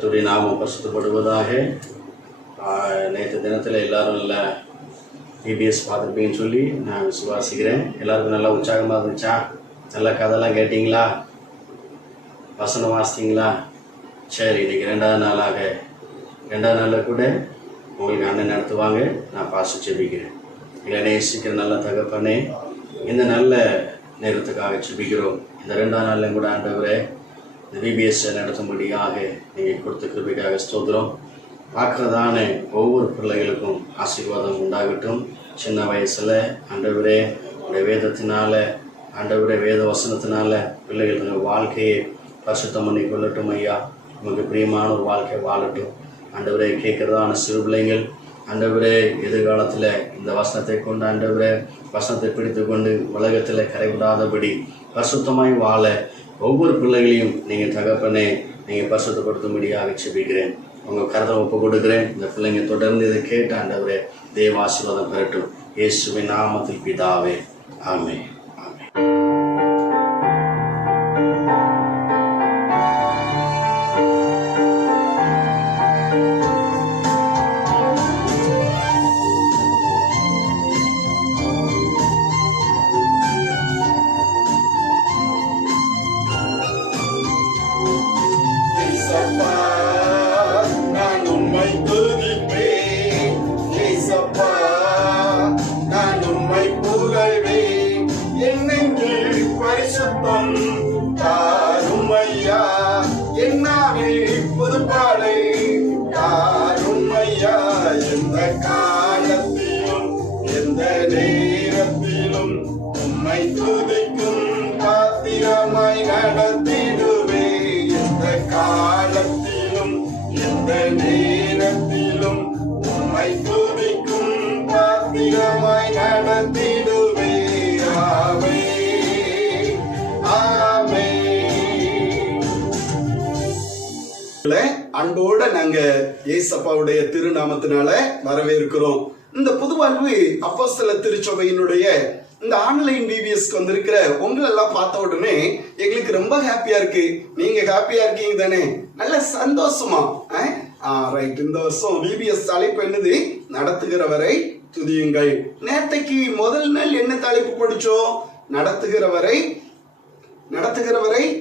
கர்த்தருடைய நாமம் பரிசுத்தப்படுவதாக. நேற்று தினத்தில் எல்லாரும் நல்லா பிபிஎஸ் பார்த்துருப்பீங்கன்னு சொல்லி நான் விசுவாசிக்கிறேன். எல்லாருக்கும் நல்லா உற்சாகமாக இருந்துச்சா? நல்லா கதைலாம் கேட்டிங்களா? வசனம் வாசித்தீங்களா? சரி, இன்றைக்கி ரெண்டாவது நாளில் கூட உங்களுக்கு அண்ணன் நடத்துவாங்க. நான் பாச செபிக்கிறேன். இல்லை நேசிக்கிற நல்ல தகப்பனே, இந்த நல்ல நேரத்துக்காக செபிக்கிறோம். இந்த ரெண்டாவது நாளில் கூட ஆண்டவரே இந்த பிபிஎஸ் நடத்தும்படியாக நீங்கள் கொடுத்த கிருபைக்காக ஸ்தோத்திரம். பார்க்குறதான ஒவ்வொரு பிள்ளைகளுக்கும் ஆசீர்வாதம் உண்டாகட்டும். சின்ன வயசில் ஆண்டவரே உடைய வேதத்தினால, ஆண்டவரே வேத வசனத்தினால பிள்ளைகளுடைய வாழ்க்கையை பரிசுத்தம் பண்ணி கொள்ளட்டும் ஐயா. உங்களுக்கு பிரியமான ஒரு வாழ்க்கையை வாழட்டும் ஆண்டவரே. கேட்குறதான சிறு பிள்ளைங்கள் ஆண்டவரே எதிர்காலத்தில் இந்த வசனத்தை கொண்டு ஆண்டவரே வசனத்தை பிடித்து கொண்டு உலகத்தில் கரைவிடாதபடி பரிசுத்தமாய் வாழ ஒவ்வொரு பிள்ளைகளையும் நீங்கள் தகப்பனே நீங்கள் பரிசுத்தப்படுத்தும்படியாக செபிக்கிறேன். உங்கள் கருத்தை ஒப்பு கொடுக்குறேன். இந்த பிள்ளைங்க தொடர்ந்து இதை கேட்டு ஆண்டவரே தேவ ஆசீர்வாதம் பெறட்டும். இயேசுவின் நாமத்தில் பிதாவே, ஆமென். எந்த காலத்திலும் எந்த நேரத்திலும் உம்மை துதிக்கும் பாத்திரமாய் நடத்திடுவே. எந்த காலத்திலும் எந்த நேரத்திலும் உம்மை துதிக்கும் பாத்திரமாய் நடத்திடுவே. ஆமே ஆமே. அன்போட நாங்க ஏசப்பாவுடைய திருநாமத்தினால வரவேற்கிறோம். இந்த புதுவாழ்வு அப்போஸ்தல திருச்சபையினுடைய இந்த ஆன்லைன் பிபிஎஸ்க்கு வந்திருக்கிற உங்களெல்லாம் பார்த்த உடனே எங்களுக்கு ரொம்ப ஹாப்பியா இருக்கு. நீங்க ஹாப்பியா இருக்கீங்க தானே? நல்ல சந்தோஷமா ரைட். இந்த வருஷம் பிபிஎஸ் தலைப்பு என்னது? நடத்துகிறவரை துதியுங்கள். நேற்றைக்கு முதல் நாள் என்ன தலைப்பு படிச்சோம்? நடத்துகிறவரை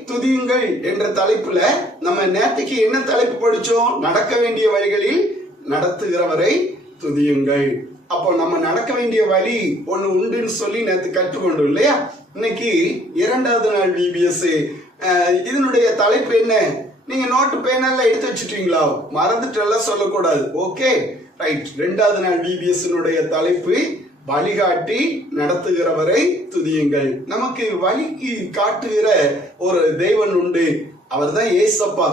துதியுங்கள் என்ற தலைப்புல நம்ம நேற்றுக்கு என்ன தலைப்பு படிச்சோம்? நடக்க வேண்டிய வழிகளில் நடத்துகிறவரை துதியுங்கள். அப்போ நம்ம நடக்க வேண்டிய வழி ஒண்ணு உண்டுன்னு சொல்லி நேற்று கற்றுக்கொண்டோம் இல்லையா? இன்னைக்கு இரண்டாவது நாள் பிபிஎஸ். இதனுடைய தலைப்பு என்ன? நீங்க நோட்டு பேனெல்லாம் எடுத்து வச்சுட்டீங்களா? மறந்துட்டு எல்லாம் சொல்லக்கூடாது. Okay right. ரெண்டாவது நாள் பிபிஎஸ் தலைப்பு வழிகாட்டி நடத்துகிறவரை துதியுங்கள். நமக்கு வழிக்கு காட்டுகிற ஒரு தெய்வன் உண்டு, அவர் தான் ஏசப்பா.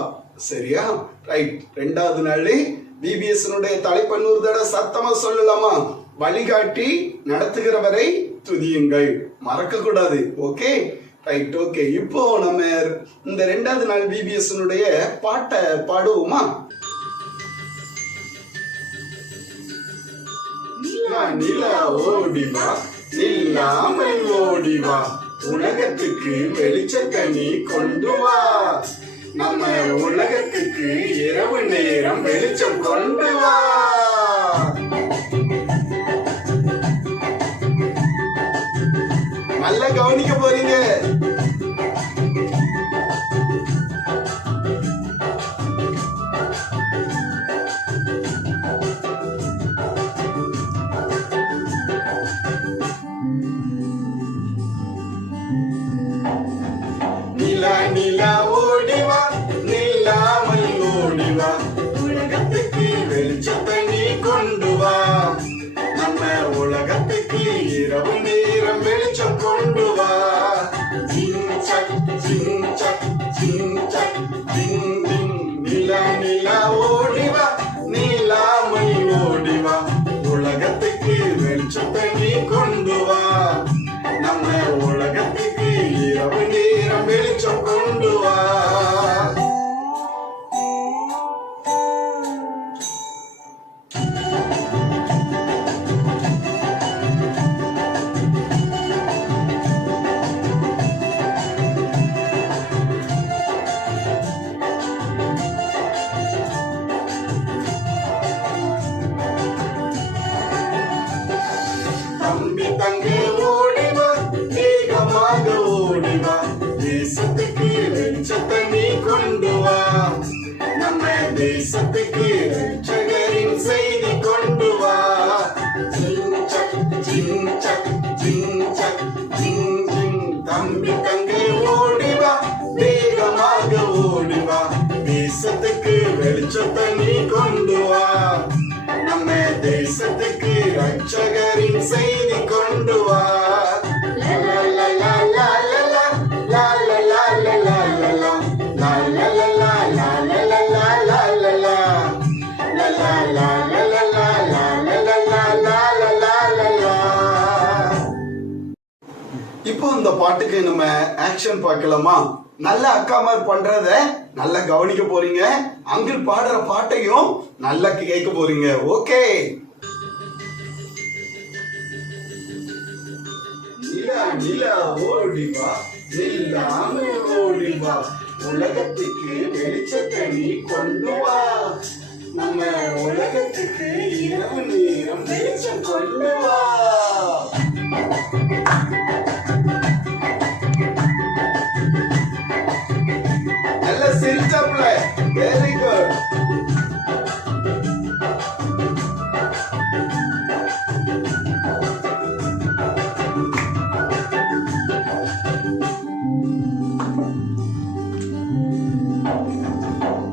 சரியா? ரைட். ரெண்டாவது நாள் பிபிஎஸ் தலைப்பு ஒரு தடவை சத்தமா சொல்லலாமா? வழிகாட்டி நடத்துகிறவரை துதியுங்கள். மறக்க கூடாது. Okay right. ஓகே, இப்போ நம்ம இந்த ரெண்டாவது நாள் பிபிஎஸ் பாட்டை பாடுவோமா? நிலா ஓடிவா, நில்லாமல் ஓடிவா, உலகத்துக்கு வெளிச்சக்கனி கொண்டு வா. நம்ம உலகத்துக்கு இரவு நேரம் வெளிச்சம் கொண்டு வா. நல்லா கவனிக்க போறீங்க. நிலா ஓடிவா, நில்லாமல் ஓடிவா, உலகத்துக்கு வெளிச்சத்தை நீ கொண்டு வா. நம்ம உலகத்துக்கு இரவு நேரம் வெளிச்சம் கொண்டு வா. ரட்சகரின் செய்தி கொண்டு வா. இப்போ இந்த பாட்டுக்கு நம்ம ஆக்ஷன் பார்க்கலாமா? நல்ல அக்காமார் பண்றத நல்லா கவனிக்க போறீங்க. அங்கிள் பாடுற பாட்டையும் நல்லா கேட்க போறீங்க. ஓகே. நிலா நிலா ஓடி வா, நில்லாமல் ஓடி வா, உலகத்துக்கு வெளிச்சத்தை நீ கொண்டு வா. நம்ம உலகத்துக்கு இரவு நேரம் வெளிச்சம் கொண்டு வா. நல்ல சிரிச்சாப்ல. Very good.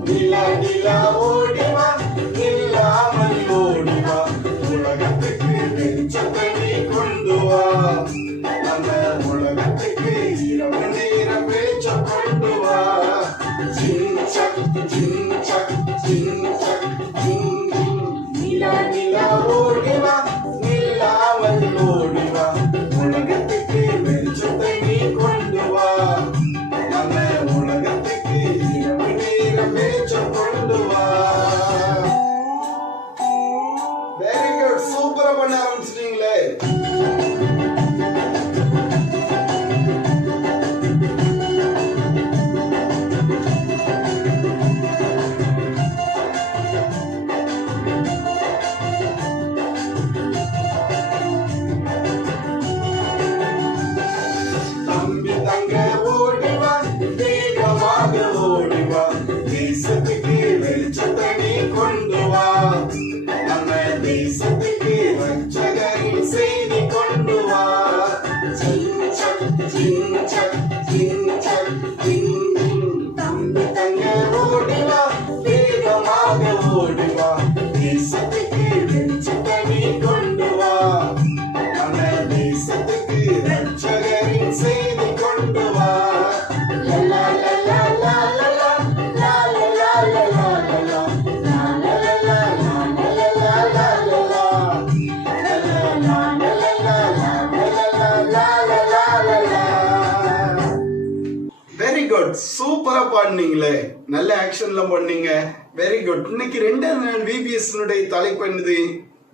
நிலா நிலா ஓடி வா, நில்லாமல் ஓடி வா, உலகத்துக்கு வெளிச்சத்தை நீ கொண்டு வா. நம்ம உலகத்துக்கு இரவு நேரம் வெளிச்சம் கொண்டு வா. ஜின் சக் ஜின் சக் ஜின் சக் ஜின் ஜின். நிலா நிலா ஓடி வா, நில்லாமல் ஓடி வா, உலகத்துக்கு வெளிச்சத்தை நீ கொண்டு வா. நம்ம உலகத்துக்கு இரவு நேரம் வெளிச்சம் கொண்டு வா. Very good. சூப்பரா பண்ண ஆரம்பிச்சிட்டீங்களே. தம்பி தங்க ஓடி வா, வேகமாக ஓடி வா, தேசத்துக்கு வெளிச்சத்தை நீ கொண்டு வா. நம்ம தேசத்துக்கு ரட்சகரின் செய்தி கொண்டு வா. ஜின் சக் ஜின் சக் ஜின் சக் ஜின் ஜின். தம்பி தங்க ஓடி வா, வேகமாக ஓடி வா, தேசத்துக்கு வெளிச்சத்தை நீ கொண்டு வா. நம்ம தேசத்துக்கு ரட்சகரின் செய்தி கொண்டு வா. லலா லலா லலா லலா லலா லலா லலா லலா லலா லலா. Very good. சூப்பரா பாடுனீங்களே. நல்ல ஆக்ஷன்ல பண்ணீங்க. Very good. இன்னைக்கு 2வது நாள் VBS தலைப்பு என்னது?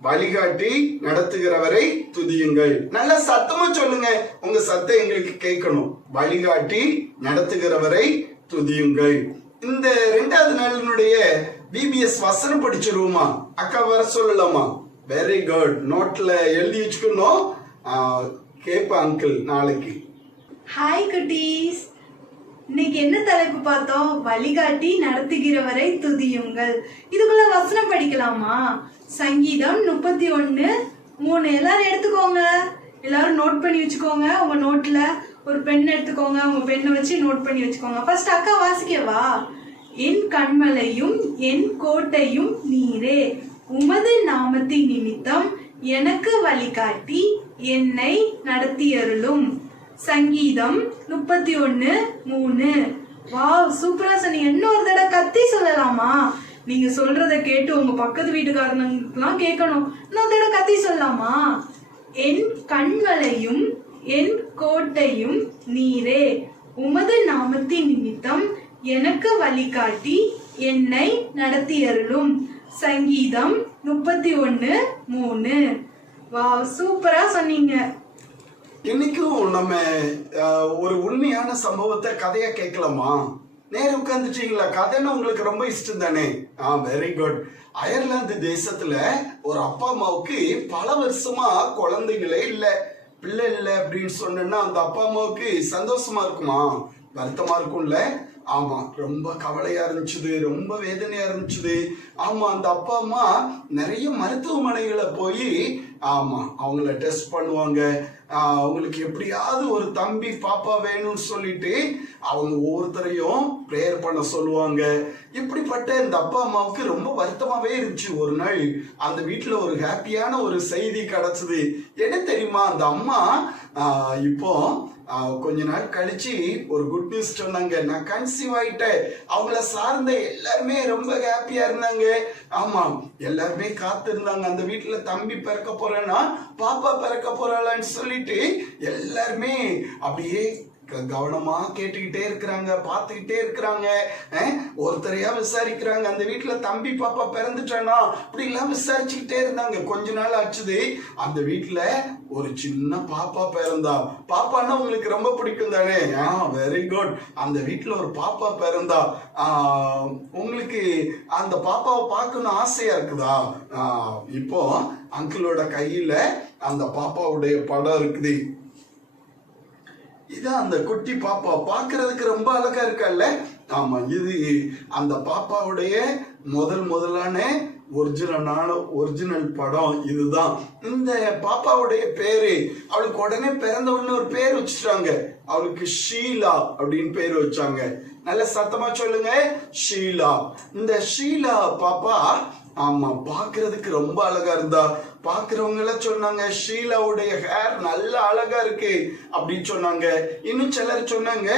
வழிகாட்டி நடத்துகிறவரை துதியுங்கள். நல்ல சத்தமா சொல்லுங்க. உங்க சத்தம் எங்களுக்கு கேட்கணும். வழிகாட்டி நடத்துகிறவரை துதியுங்கள். இந்த 2வது நாளினுடைய VBS வசனம் படிச்சிருவோமா? அக்கா வர சொல்லலாமா? Very good. நோட்ல எழுதி வச்சுக்கணும். கேப்ப அங்கிள் நாளைக்கு. ஹாய் குட்டீஸ். இன்னைக்கு என்ன தலைப்பு பார்த்தோம்? வழிகாட்டி நடத்துகிறவரை துதியுங்கள். இதுக்குள்ள வசனம் படிக்கலாமா? சங்கீதம் 31:3. எல்லாரும் எடுத்துக்கோங்க. எல்லாரும் நோட் பண்ணி வச்சுக்கோங்க. உங்க நோட்ல ஒரு பென் எடுத்துக்கோங்க. உங்க பெண்ணை வச்சு நோட் பண்ணி வச்சுக்கோங்க. ஃபர்ஸ்ட் அக்கா வாசிக்கவா? என் கண்மலையும் என் கோட்டையும் நீரே, உமது நாமத்தின் நிமித்தம் எனக்கு வழிகாட்டி என்னை நடத்தியருளும். சங்கீதம் 31:3. வாவ், சூப்பரா சொன்னீங்க. இன்னொரு தடவை கத்தி சொல்லலாமா? நீங்க சொல்றத கேட்டு உங்க பக்கத்து வீட்டுக்காரங்களுக்குலாம் கேட்கணும். இன்னொரு தடவை கத்தி சொல்லலாமா? என் கண்மலையும் என் கோட்டையும் நீரே, உமது நாமத்தின் நிமித்தம் எனக்கு வழிகாட்டி என்னை நடத்தியருளும். சங்கீதம் 31:3. வாவ், சூப்பரா சொன்னீங்க. இன்னைக்கும் நம்ம ஒரு உண்மையான சம்பவத்தை கதையா கேட்கலாமா? நேரம் உட்காந்துட்டீங்களா? கதைன்னா உங்களுக்கு ரொம்ப இஷ்டம் தானே? Very good. அயர்லாந்து தேசத்துல ஒரு அப்பா அம்மாவுக்கு பல வருஷமா குழந்தைங்களே இல்ல, பிள்ளை இல்லை அப்படின்னு சொன்னா அந்த அப்பா அம்மாவுக்கு சந்தோஷமா இருக்குமா? வருத்தமா இருக்கும்ல? ஆமா, ரொம்ப கவலையா இருந்துச்சு, ரொம்ப வேதனையா இருந்துச்சு. ஆமா, அந்த அப்பா அம்மா நிறைய மருத்துவமனைகளை போய் அவங்கள டெஸ்ட் பண்ணுவாங்க, அவங்களுக்கு எப்படியாவது ஒரு தம்பி பாப்பா வேணும்னு சொல்லிட்டு அவங்க ஒவ்வொருத்தரையும் ப்ரேயர் பண்ண சொல்லுவாங்க. இப்படிப்பட்ட இந்த அப்பா அம்மாவுக்கு ரொம்ப வருத்தமாவே இருந்துச்சு. ஒரு நாள் அந்த வீட்டுல ஒரு ஹாப்பியான ஒரு செய்தி கிடைச்சது. என்ன தெரியுமா, அந்த அம்மா இப்போ கொஞ்ச நாள் கழிச்சு ஒரு குட் நியூஸ் சொன்னாங்க. நான் கன்சீவ் ஆயிட்டேன். அவங்கள சார்ந்த எல்லாருமே ரொம்ப ஹாப்பியா இருந்தாங்க. ஆமா, எல்லாருமே காத்து இருந்தாங்க. அந்த வீட்டுல தம்பி பிறக்க போறேன்னா பாப்பா பிறக்க போறாளான்னு சொல்லிட்டு எல்லாருமே அப்படியே கவனமா கேட்டுக்கிட்டே இருக்கிறாங்க, பார்த்துக்கிட்டே இருக்கிறாங்க. ஒருத்தரையா விசாரிக்கிறாங்க. அந்த வீட்டுல தம்பி பாப்பா பிறந்துட்டானா இப்படி எல்லாம் விசாரிச்சுக்கிட்டே இருந்தாங்க. கொஞ்ச நாள் ஆச்சுது. அந்த வீட்டுல ஒரு சின்ன பாப்பா பிறந்தா. பாப்பான்னா உங்களுக்கு ரொம்ப பிடிக்கும் தானே? Very good. அந்த வீட்டுல ஒரு பாப்பா பிறந்தா. உங்களுக்கு அந்த பாப்பாவை பார்க்கணும் ஆசையா இருக்குதா? இப்போ அங்கிளோட கையில அந்த பாப்பாவுடைய படம் இருக்குது. இதான் அந்த குட்டி பாப்பா. பார்க்கிறதுக்கு ரொம்ப அழகா இருக்கல்ல? ஆமா, இது அந்த பாப்பாவுடைய முதலான ஒரிஜினல் படம் இதுதான். இந்த பாப்பாவுடைய பேரு, அவளுக்கு உடனே பிறந்த உடனே ஒரு பேர் வச்சுட்டாங்க. அவளுக்கு ஷீலா அப்படின்னு பேர் வச்சாங்க. நல்ல சத்தமா சொல்லுங்க, ஷீலா. இந்த ஷீலா பாப்பா ஆமா பாக்குறதுக்கு ரொம்ப அழகா இருந்தா. பாக்குறவங்க எல்லாம் சொன்னாங்க ஷீலாவுடைய ஹேர் நல்ல அழகா இருக்கு அப்படின்னு சொன்னாங்க. இன்னும் சிலர் சொன்னாங்க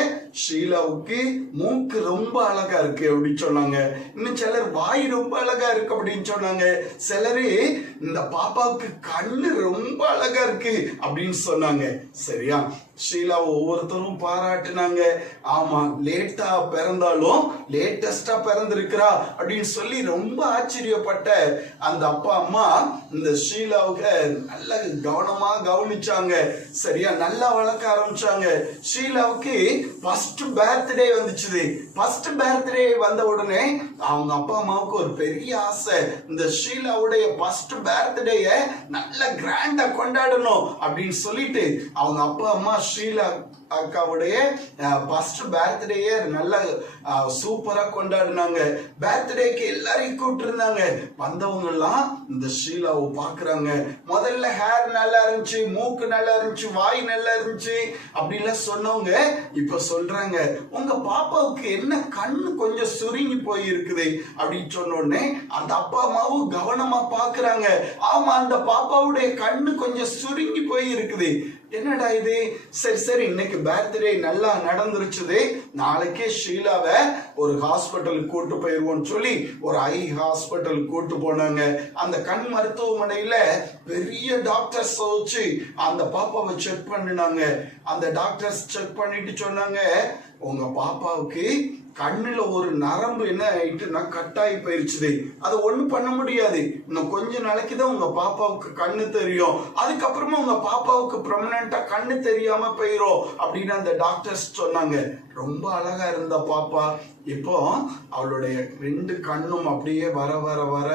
ஷீலாவுக்கு மூக்கு ரொம்ப அழகா இருக்கு அப்படின்னு சொன்னாங்க. இன்னும் சிலர் வாய் ரொம்ப அழகா இருக்கு அப்படின்னு சொன்னாங்க. சிலரு இந்த பாப்பாவுக்கு கண்ணு ரொம்ப அழகா இருக்கு அப்படின்னு சொன்னாங்க. சரியா? ஷீலா ஒவ்வொருத்தரும் பாராட்டினாங்க. ஆமா, லேட்டா பிறந்தாலும் லேட்டஸ்டா பிறந்திருக்கிறா அப்படின்னு சொல்லி ரொம்ப ஆச்சரியப்பட்ட அந்த அப்பா அம்மா இந்த ஷீலாவுக்கு நல்ல கவனமா கவனிச்சாங்க. சரியா? நல்லா வளர்க்க ஆரம்பிச்சாங்க. ஷீலாவுக்கு ஃபர்ஸ்ட் பர்த்டே வந்துச்சு. ஃபர்ஸ்ட் பர்த்டே வந்த உடனே அவங்க அப்பா அம்மாவுக்கு ஒரு பெரிய ஆசை, இந்த ஷீலாவுடைய ஃபர்ஸ்ட் பர்த்டேய நல்ல கிராண்டா கொண்டாடணும் அப்படின்னு சொல்லிட்டு அவங்க அப்பா அம்மா ஷீலா அக்காவுடைய ஃபர்ஸ்ட் பர்த்டேய நல்ல சூப்பரா கொண்டாடினாங்க. பர்த்டேக்கு எல்லாரையும் கூப்பிட்டு இருந்தாங்க. வந்தவங்க எல்லாம் இந்த ஷீலாவை பாக்குறாங்க. முதல்ல ஹேர் நல்லா இருந்துச்சு, மூக்கு நல்லா இருந்துச்சு, வாய் நல்லா இருந்துச்சு அப்படின்லாம் சொன்னவங்க இப்ப சொல்றாங்க உங்க பாப்பாவுக்கு என்ன கண்ணு கொஞ்சம் சுருங்கி போய் இருக்குது அப்படின்னு சொன்ன உடனே அந்த அப்பா அம்மாவும் கவனமா பாக்குறாங்க. ஆமா, அந்த பாப்பாவுடைய கண்ணு கொஞ்சம் சுருங்கி போய் இருக்குது. என்னடா இது? சரி இன்னைக்கு பர்த்டே நல்லா நடந்துருச்சுது. நாளைக்கே ஷீலாவை ஒரு ஹாஸ்பிட்டலுக்கு கூட்டு போயிருவோம்னு சொல்லி ஒரு ஐ ஹாஸ்பிட்டல் கூட்டு போனாங்க. அந்த கண் மருத்துவமனையில பெரிய டாக்டர்ஸ் வச்சு அந்த பாப்பாவை செக் பண்ணினாங்க. அந்த டாக்டர்ஸ் செக் பண்ணிட்டு சொன்னாங்க உங்க பாப்பாவுக்கு கண்ணுல ஒரு நரம்பு என்ன ஆயிட்டுனா கட்டாயி போயிருச்சுது. அதை ஒண்ணும் பண்ண முடியாது. இன்னும் கொஞ்ச நாளைக்கு தான் உங்க பாப்பாவுக்கு கண்ணு தெரியும். அதுக்கப்புறமா உங்க பாப்பாவுக்கு பெர்மனண்டா கண்ணு தெரியாம போயிரும் அப்படின்னு அந்த டாக்டர்ஸ் சொன்னாங்க. ரொம்ப அழகா இருந்த பாப்பா இப்போ அவளுடைய 2 கண்ணும் அப்படியே வர வர வர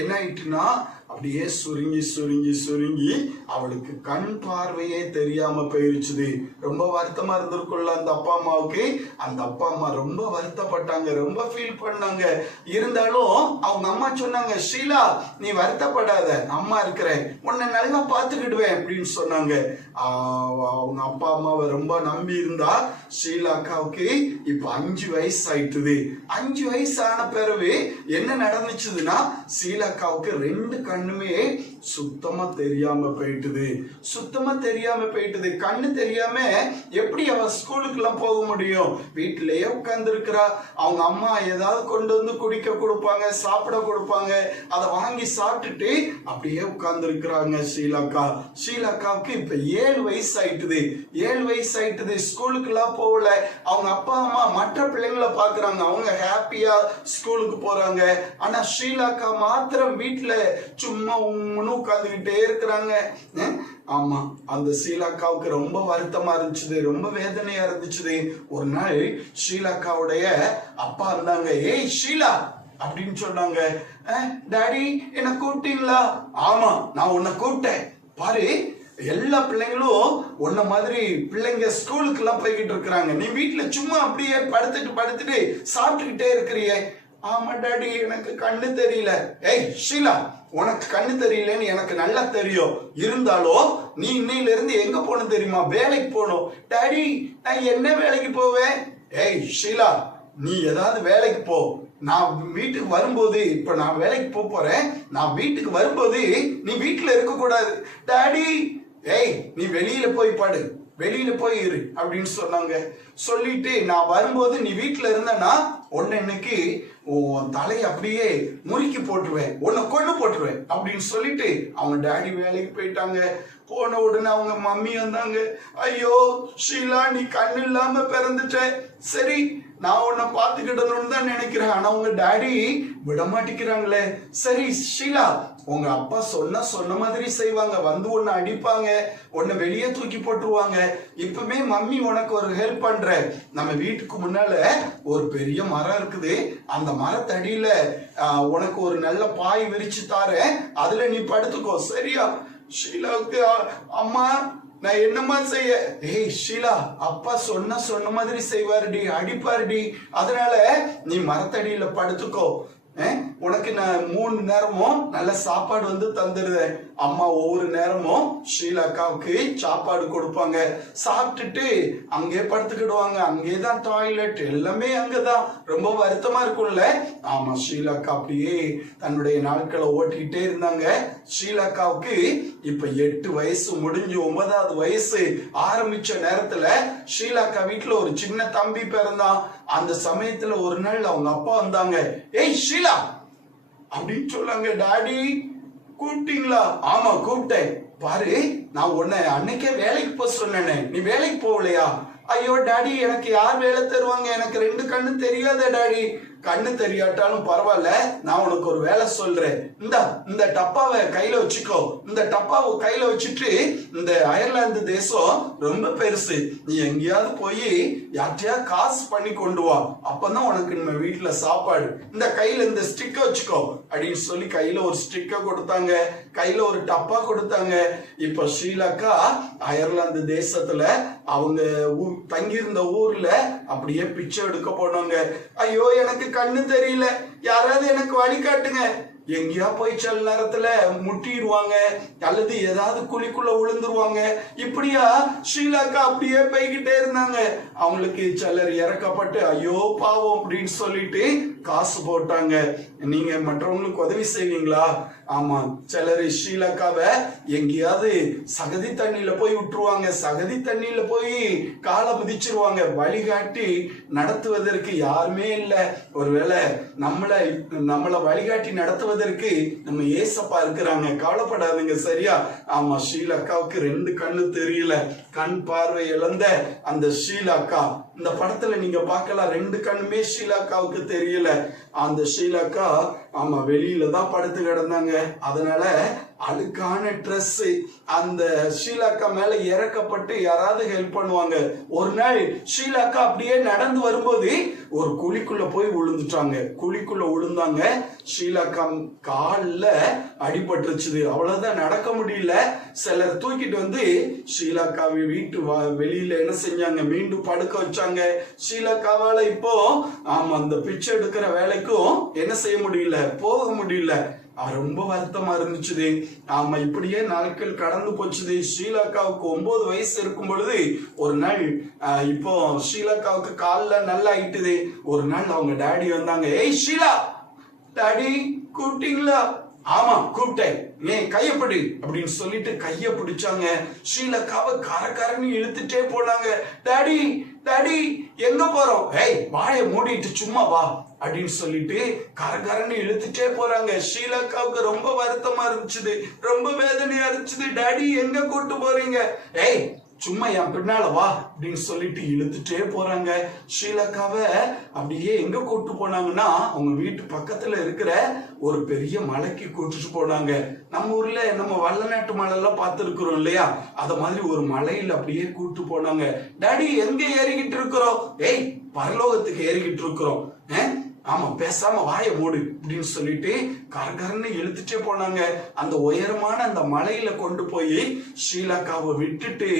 என்ன ஆயிட்டுனா அப்படியே சுருங்கி அவளுக்கு கண் பார்வையே தெரியாம போயிருச்சுது. ரொம்ப வருத்தமா இருந்திருக்குள்ள அந்த அப்பா அம்மாவுக்கு. அந்த அப்பா அம்மா ரொம்ப வருத்தப்பட்டாங்க, ரொம்ப ஃபீல் பண்ணாங்க. இருந்தாலும் அவங்க அம்மா சொன்னாங்க ஷீலா நீ வருத்தப்படாத, அம்மா இருக்கிறேன், உன்னை நல்லா பாத்துக்கிடுவேன் அப்படின்னு சொன்னாங்க. அவங்க அப்பா அம்மாவை ரொம்ப நம்பி இருந்தா. ஷீலா அக்காவுக்கு இப்ப 5 வயசு ஆயிட்டுது. 5 வயசு ஆன பிறகு என்ன நடந்துச்சுதுன்னா ஷீலா அக்காவுக்கு 2 கண்ணுமே சுத்தமா தெரியாம போயிட்டுது. கண்ணு தெரியாம எப்படி அவ ஸ்கூலுக்கு எல்லாம் போக முடியும்? வீட்டிலேயே உட்கார்ந்து இருக்கிறா. அவங்க அம்மா ஏதாவது கொண்டு வந்து குடிக்க கொடுப்பாங்க, சாப்பிட கொடுப்பாங்க. அதை வாங்கி சாப்பிட்டுட்டு அப்படியே உட்கார்ந்து இருக்கிறாங்க ஷீலாக்காவுக்கு இப்ப 7 வயசு ஆயிட்டுது. ஸ்கூலுக்கு எல்லாம் போகல. அவங்க அப்பா அம்மா மற்ற பிள்ளைங்களை பாக்குறாங்க, அவங்க ஹாப்பியா ஸ்கூலுக்கு போறாங்க. ஆனா ஷீலாக்கா மாத்திரம் வீட்டுல சும்மா உட்கார்ந்துகிட்டே இருக்கிறாங்க. ஆமா, அந்த ஷீலாக்காவுக்கு ரொம்ப வருத்தமா இருந்துச்சு, ரொம்ப வேதனையா இருந்துச்சு. ஒரு நாள் ஷீலாக்காவுடைய அப்பா இருந்தாங்க. ஏய் ஷீலா அப்படின்னு சொன்னாங்க. டாடி என்ன கூப்பிட்டீங்களா? ஆமா, நான் உன்னை கூப்பிட்டேன். பாரு, எல்லா பிள்ளைங்களும் உன்ன மாதிரி பிள்ளைங்க ஸ்கூலுக்கு எல்லாம் போய்கிட்டு இருக்கிறாங்க. நீ வீட்டுல சும்மா அப்படியே படுத்துட்டு சாப்பிட்டுக்கிட்டே இருக்கிறியே. ஆமா டாடி, எனக்கு கண்ணு தெரியல. ஏய் ஷீலா, உனக்கு கண்ணு தெரியலன்னு எனக்கு நல்லா தெரியும். இருந்தாலும் நீ இன்னையில இருந்து எங்க போகணும் தெரியுமா? வேலைக்கு போகணும். டாடி நான் என்ன வேலைக்கு போவேன்? ஏய் ஷீலா, நீ ஏதாவது வேலைக்கு போ. நான் வீட்டுக்கு வரும்போது, இப்ப நான் வேலைக்கு போறேன், நான் வீட்டுக்கு வரும்போது நீ வீட்டுல இருக்க கூடாது. டாடி, ஏய் நீ வெளியில போய் படு, வெளியில போய் இரு அப்படின்னு சொன்னாங்க. சொல்லிட்டு நான் வரும்போது நீ வீட்டுல இருந்தனா உன்னை இன்னைக்கு உன் தலையை அப்படியே முறுக்கி போட்டுருவேன், உன்னை கொண்டு போட்டுருவேன் அப்படின்னு சொல்லிட்டு அவங்க டாடி வேலைக்கு போயிட்டாங்க. போன உடனே அவங்க மம்மி வந்தாங்க. ஐயோ ஷீலா, நீ கண்ணு இல்லாம பிறந்துட்ட. சரி, நான் உன்னை பார்த்துக்கிடணும்னு தான் நினைக்கிறேன், ஆனா உங்க டாடி விட மாட்டேங்கிறாங்களே. சரி ஷீலா, உங்க அப்பா சொன்ன மாதிரி செய்வாங்க, வந்து உன்னை அடிப்பாங்க, உன்னை வெளியே தூக்கி போட்டுருவாங்க. இப்பவுமே மம்மி உனக்கு ஒரு ஹெல்ப் பண்ற. நம்ம வீட்டுக்கு முன்னால ஒரு பெரிய மரம் இருக்குது, அந்த மரத்தடியில உனக்கு ஒரு நல்ல பாய் விரிச்சு தாரேன், அதுல நீ படுத்துக்கோ, சரியா? ஷீலாவுக்கு அம்மா நான் என்னமா செய்ய? ஏய் ஷீலா, அப்பா சொன்ன மாதிரி செய்வாருடி, அடிப்பாருடி, அதனால நீ மரத்தடியில படுத்துக்கோ. உனக்கு நான் 3 நேரமும் நல்ல சாப்பாடு வந்து தந்துடுறேன். அம்மா ஒவ்வொரு நேரமும் ஷீலாக்காவுக்கு சாப்பாடு கொடுப்பாங்க. சாப்பிட்டுட்டு அங்கே படுத்துக்கிடுவாங்க. அங்கேதான் டாய்லெட், எல்லாமே அங்கதான். ரொம்ப வருத்தமா இருக்கும்ல? ஆமா, ஷீலாக்கா அப்படியே தன்னுடைய நாட்களை ஓட்டிக்கிட்டே இருந்தாங்க. ஷீலாக்காவுக்கு இப்ப 8 வயசு முடிஞ்சு 9வது வயசு ஆரம்பிச்ச நேரத்துல ஷீலாக்கா வீட்டுல ஒரு சின்ன தம்பி பிறந்தான். அந்த சமயத்துல ஒரு நாள் அவங்க அப்பா வந்தாங்க. ஏய் ஷீலா அப்படின்னு சொல்லாங்க. டாடி கூப்பிட்டீங்களா? ஆமா கூப்பிட்டேன். பாரு, நான் உன்னை அன்னைக்கே வேலைக்கு போக சொன்னேனே, நீ வேலைக்கு போகலையா? ஐயோ டாடி, எனக்கு யார் வேலை தருவாங்க? எனக்கு 2 கண்ணு தெரியாத டாடி. கண்ணு தெரியாட்டாலும் பரவாயில்ல, நான் உனக்கு ஒரு வேலை சொல்றேன். இந்த டப்பாவை கையில வச்சுக்கோ. இந்த டப்பாவை கையில வச்சுட்டு, இந்த அயர்லாந்து தேசம் ரொம்ப பெருசு, நீ எங்கேயாவது போய் யார்ட்டையா காசு பண்ணி கொண்டு வா, அப்பதான் உனக்கு நம்ம வீட்டுல சாப்பாடு. இந்த கையில இந்த ஸ்டிக்க வச்சுக்கோ அப்படின்னு சொல்லி கையில ஒரு ஸ்டிக்க கொடுத்தாங்க, கையில ஒரு டப்பா கொடுத்தாங்க. இப்ப ஷீலாக்கா அயர்லாந்து தேசத்துல அவங்க தங்கியிருந்த ஊர்ல அப்படியே பிச்சை எடுக்க போனாங்க. ஐயோ எனக்கு கண்ணு தெரியல, யாராவது எனக்கு வழி காட்டுங்க. எங்கேயா போய் சில நேரத்துல முட்டிடுவாங்க, அல்லது ஏதாவது குழிக்குள்ள விழுந்துருவாங்க. இப்படியா ஷீலாக்கா அப்படியே போய்கிட்டே இருந்தாங்க. அவங்களுக்கு சிலர் இறக்கப்பட்டு ஐயோ பாவம் அப்படின்னு சொல்லிட்டு காசு போட்டாங்க. நீங்க மற்றவங்களுக்கு உதவி செய்வீங்களா? ஆமா, சிலர் ஷீலாக்காவை எங்கேயாவது சகதி தண்ணியில போய் விட்டுருவாங்க, சகதி தண்ணியில போய் காலை மிதிச்சிருவாங்க. வழிகாட்டி நடத்துவதற்கு யாருமே இல்லை. ஒருவேளை நம்மள வழிகாட்டி நடத்துவதற்கு நம்ம ஏசப்பா இருக்கிறாங்க, கவலைப்படாதுங்க, சரியா? ஆமா, ஷீலாக்காவுக்கு 2 கண்ணு தெரியல, கண் பார்வை இழந்த அந்த ஷீலாக்கா இந்த படத்துல நீங்க பார்க்கலாம், 2 கண்ணுமே ஷீலாக்காவுக்கு தெரியல. அந்த ஷீலாக்கா ஆமா வெளியில தான் படுத்து கிடந்தாங்க. அதனால அழுக்கான ட்ரெஸ் அந்த ஷீலாக்கா மேல இறக்கப்பட்டு யாராவது ஹெல்ப் பண்ணுவாங்க. ஒரு நாள் ஷீலாக்கா அப்படியே நடந்து வரும்போது ஒரு குழிக்குள்ள போய் விழுந்துட்டாங்க. குழிக்குள்ள விழுந்தாங்க. ஷீலாக்கா கால்ல அடிபட்டுருச்சுது, அவ்வளவுதான், நடக்க முடியல. சிலர் தூக்கிட்டு வந்து ஷீலாக்காவை வீட்டு வெளியில என்ன செஞ்சாங்க, மீண்டும் படுக்க வச்சாங்க. ஷீலாக்காவால இப்போ ஆமா அந்த பிச்சை எடுக்கிற வேலைக்கும் என்ன செய்ய முடியல, போக முடியல. ரொம்ப வருத்தமா இருந்துச்சு. ஆமா, இப்படியே நாட்கள் கடந்து போச்சுது. ஷீலாக்காவுக்கு 9 வயசு இருக்கும் பொழுது ஒரு நாள் இப்போ ஷீலாக்காவுக்கு கால்ல நல்லா ஆயிட்டுது. ஒரு நாள் அவங்க டாடி வந்தாங்க. ஏய் ஷீலா, டாடி கூப்பிட்டீங்களா? ஆமா கூப்பிட்டேன், ஏன் கையப்படி அப்படின்னு சொல்லிட்டு கைய பிடிச்சாங்க. ஷீலாக்காவை கரன்னு இழுத்துட்டே போனாங்க. டாடி டாடி எங்க போறோம்? ஏய் வாயை மூடிட்டு சும்மா வா அப்படின்னு சொல்லிட்டு கரன்னு இழுத்துட்டே போறாங்க. ஷீலாக்காவுக்கு ரொம்ப வருத்தமா இருந்துச்சு, ரொம்ப வேதனையா இருந்துச்சு. டாடி எங்க கூட்டு போறீங்க? ஏய் சும்மா என் பின்னால வா அப்படின்னு சொல்லிட்டு இழுத்துட்டே போறாங்க. ஷீலாக்காவை அப்படியே எங்க கூட்டு போனாங்கன்னா அவங்க வீட்டு பக்கத்துல இருக்கிற ஒரு பெரிய மலைக்கு கூட்டிட்டு போனாங்க. நம்ம ஊர்ல நம்ம வல்லநாட்டு மலை எல்லாம் பார்த்துருக்கிறோம் இல்லையா, அத மாதிரி ஒரு மலையில அப்படியே கூட்டு போனாங்க. டாடி எங்க ஏறிக்கிட்டு இருக்கிறோம்? ஏய் பரலோகத்துக்கு ஏறிக்கிட்டு இருக்கிறோம். ஆமா பேசாம வாயை மூடு அப்படின்னு சொல்லிட்டு கரகரன்னு இழுத்துட்டே போனாங்க. அந்த உயரமான அந்த மலையில கொண்டு போய் ஷீலாக்காவை விட்டுட்டு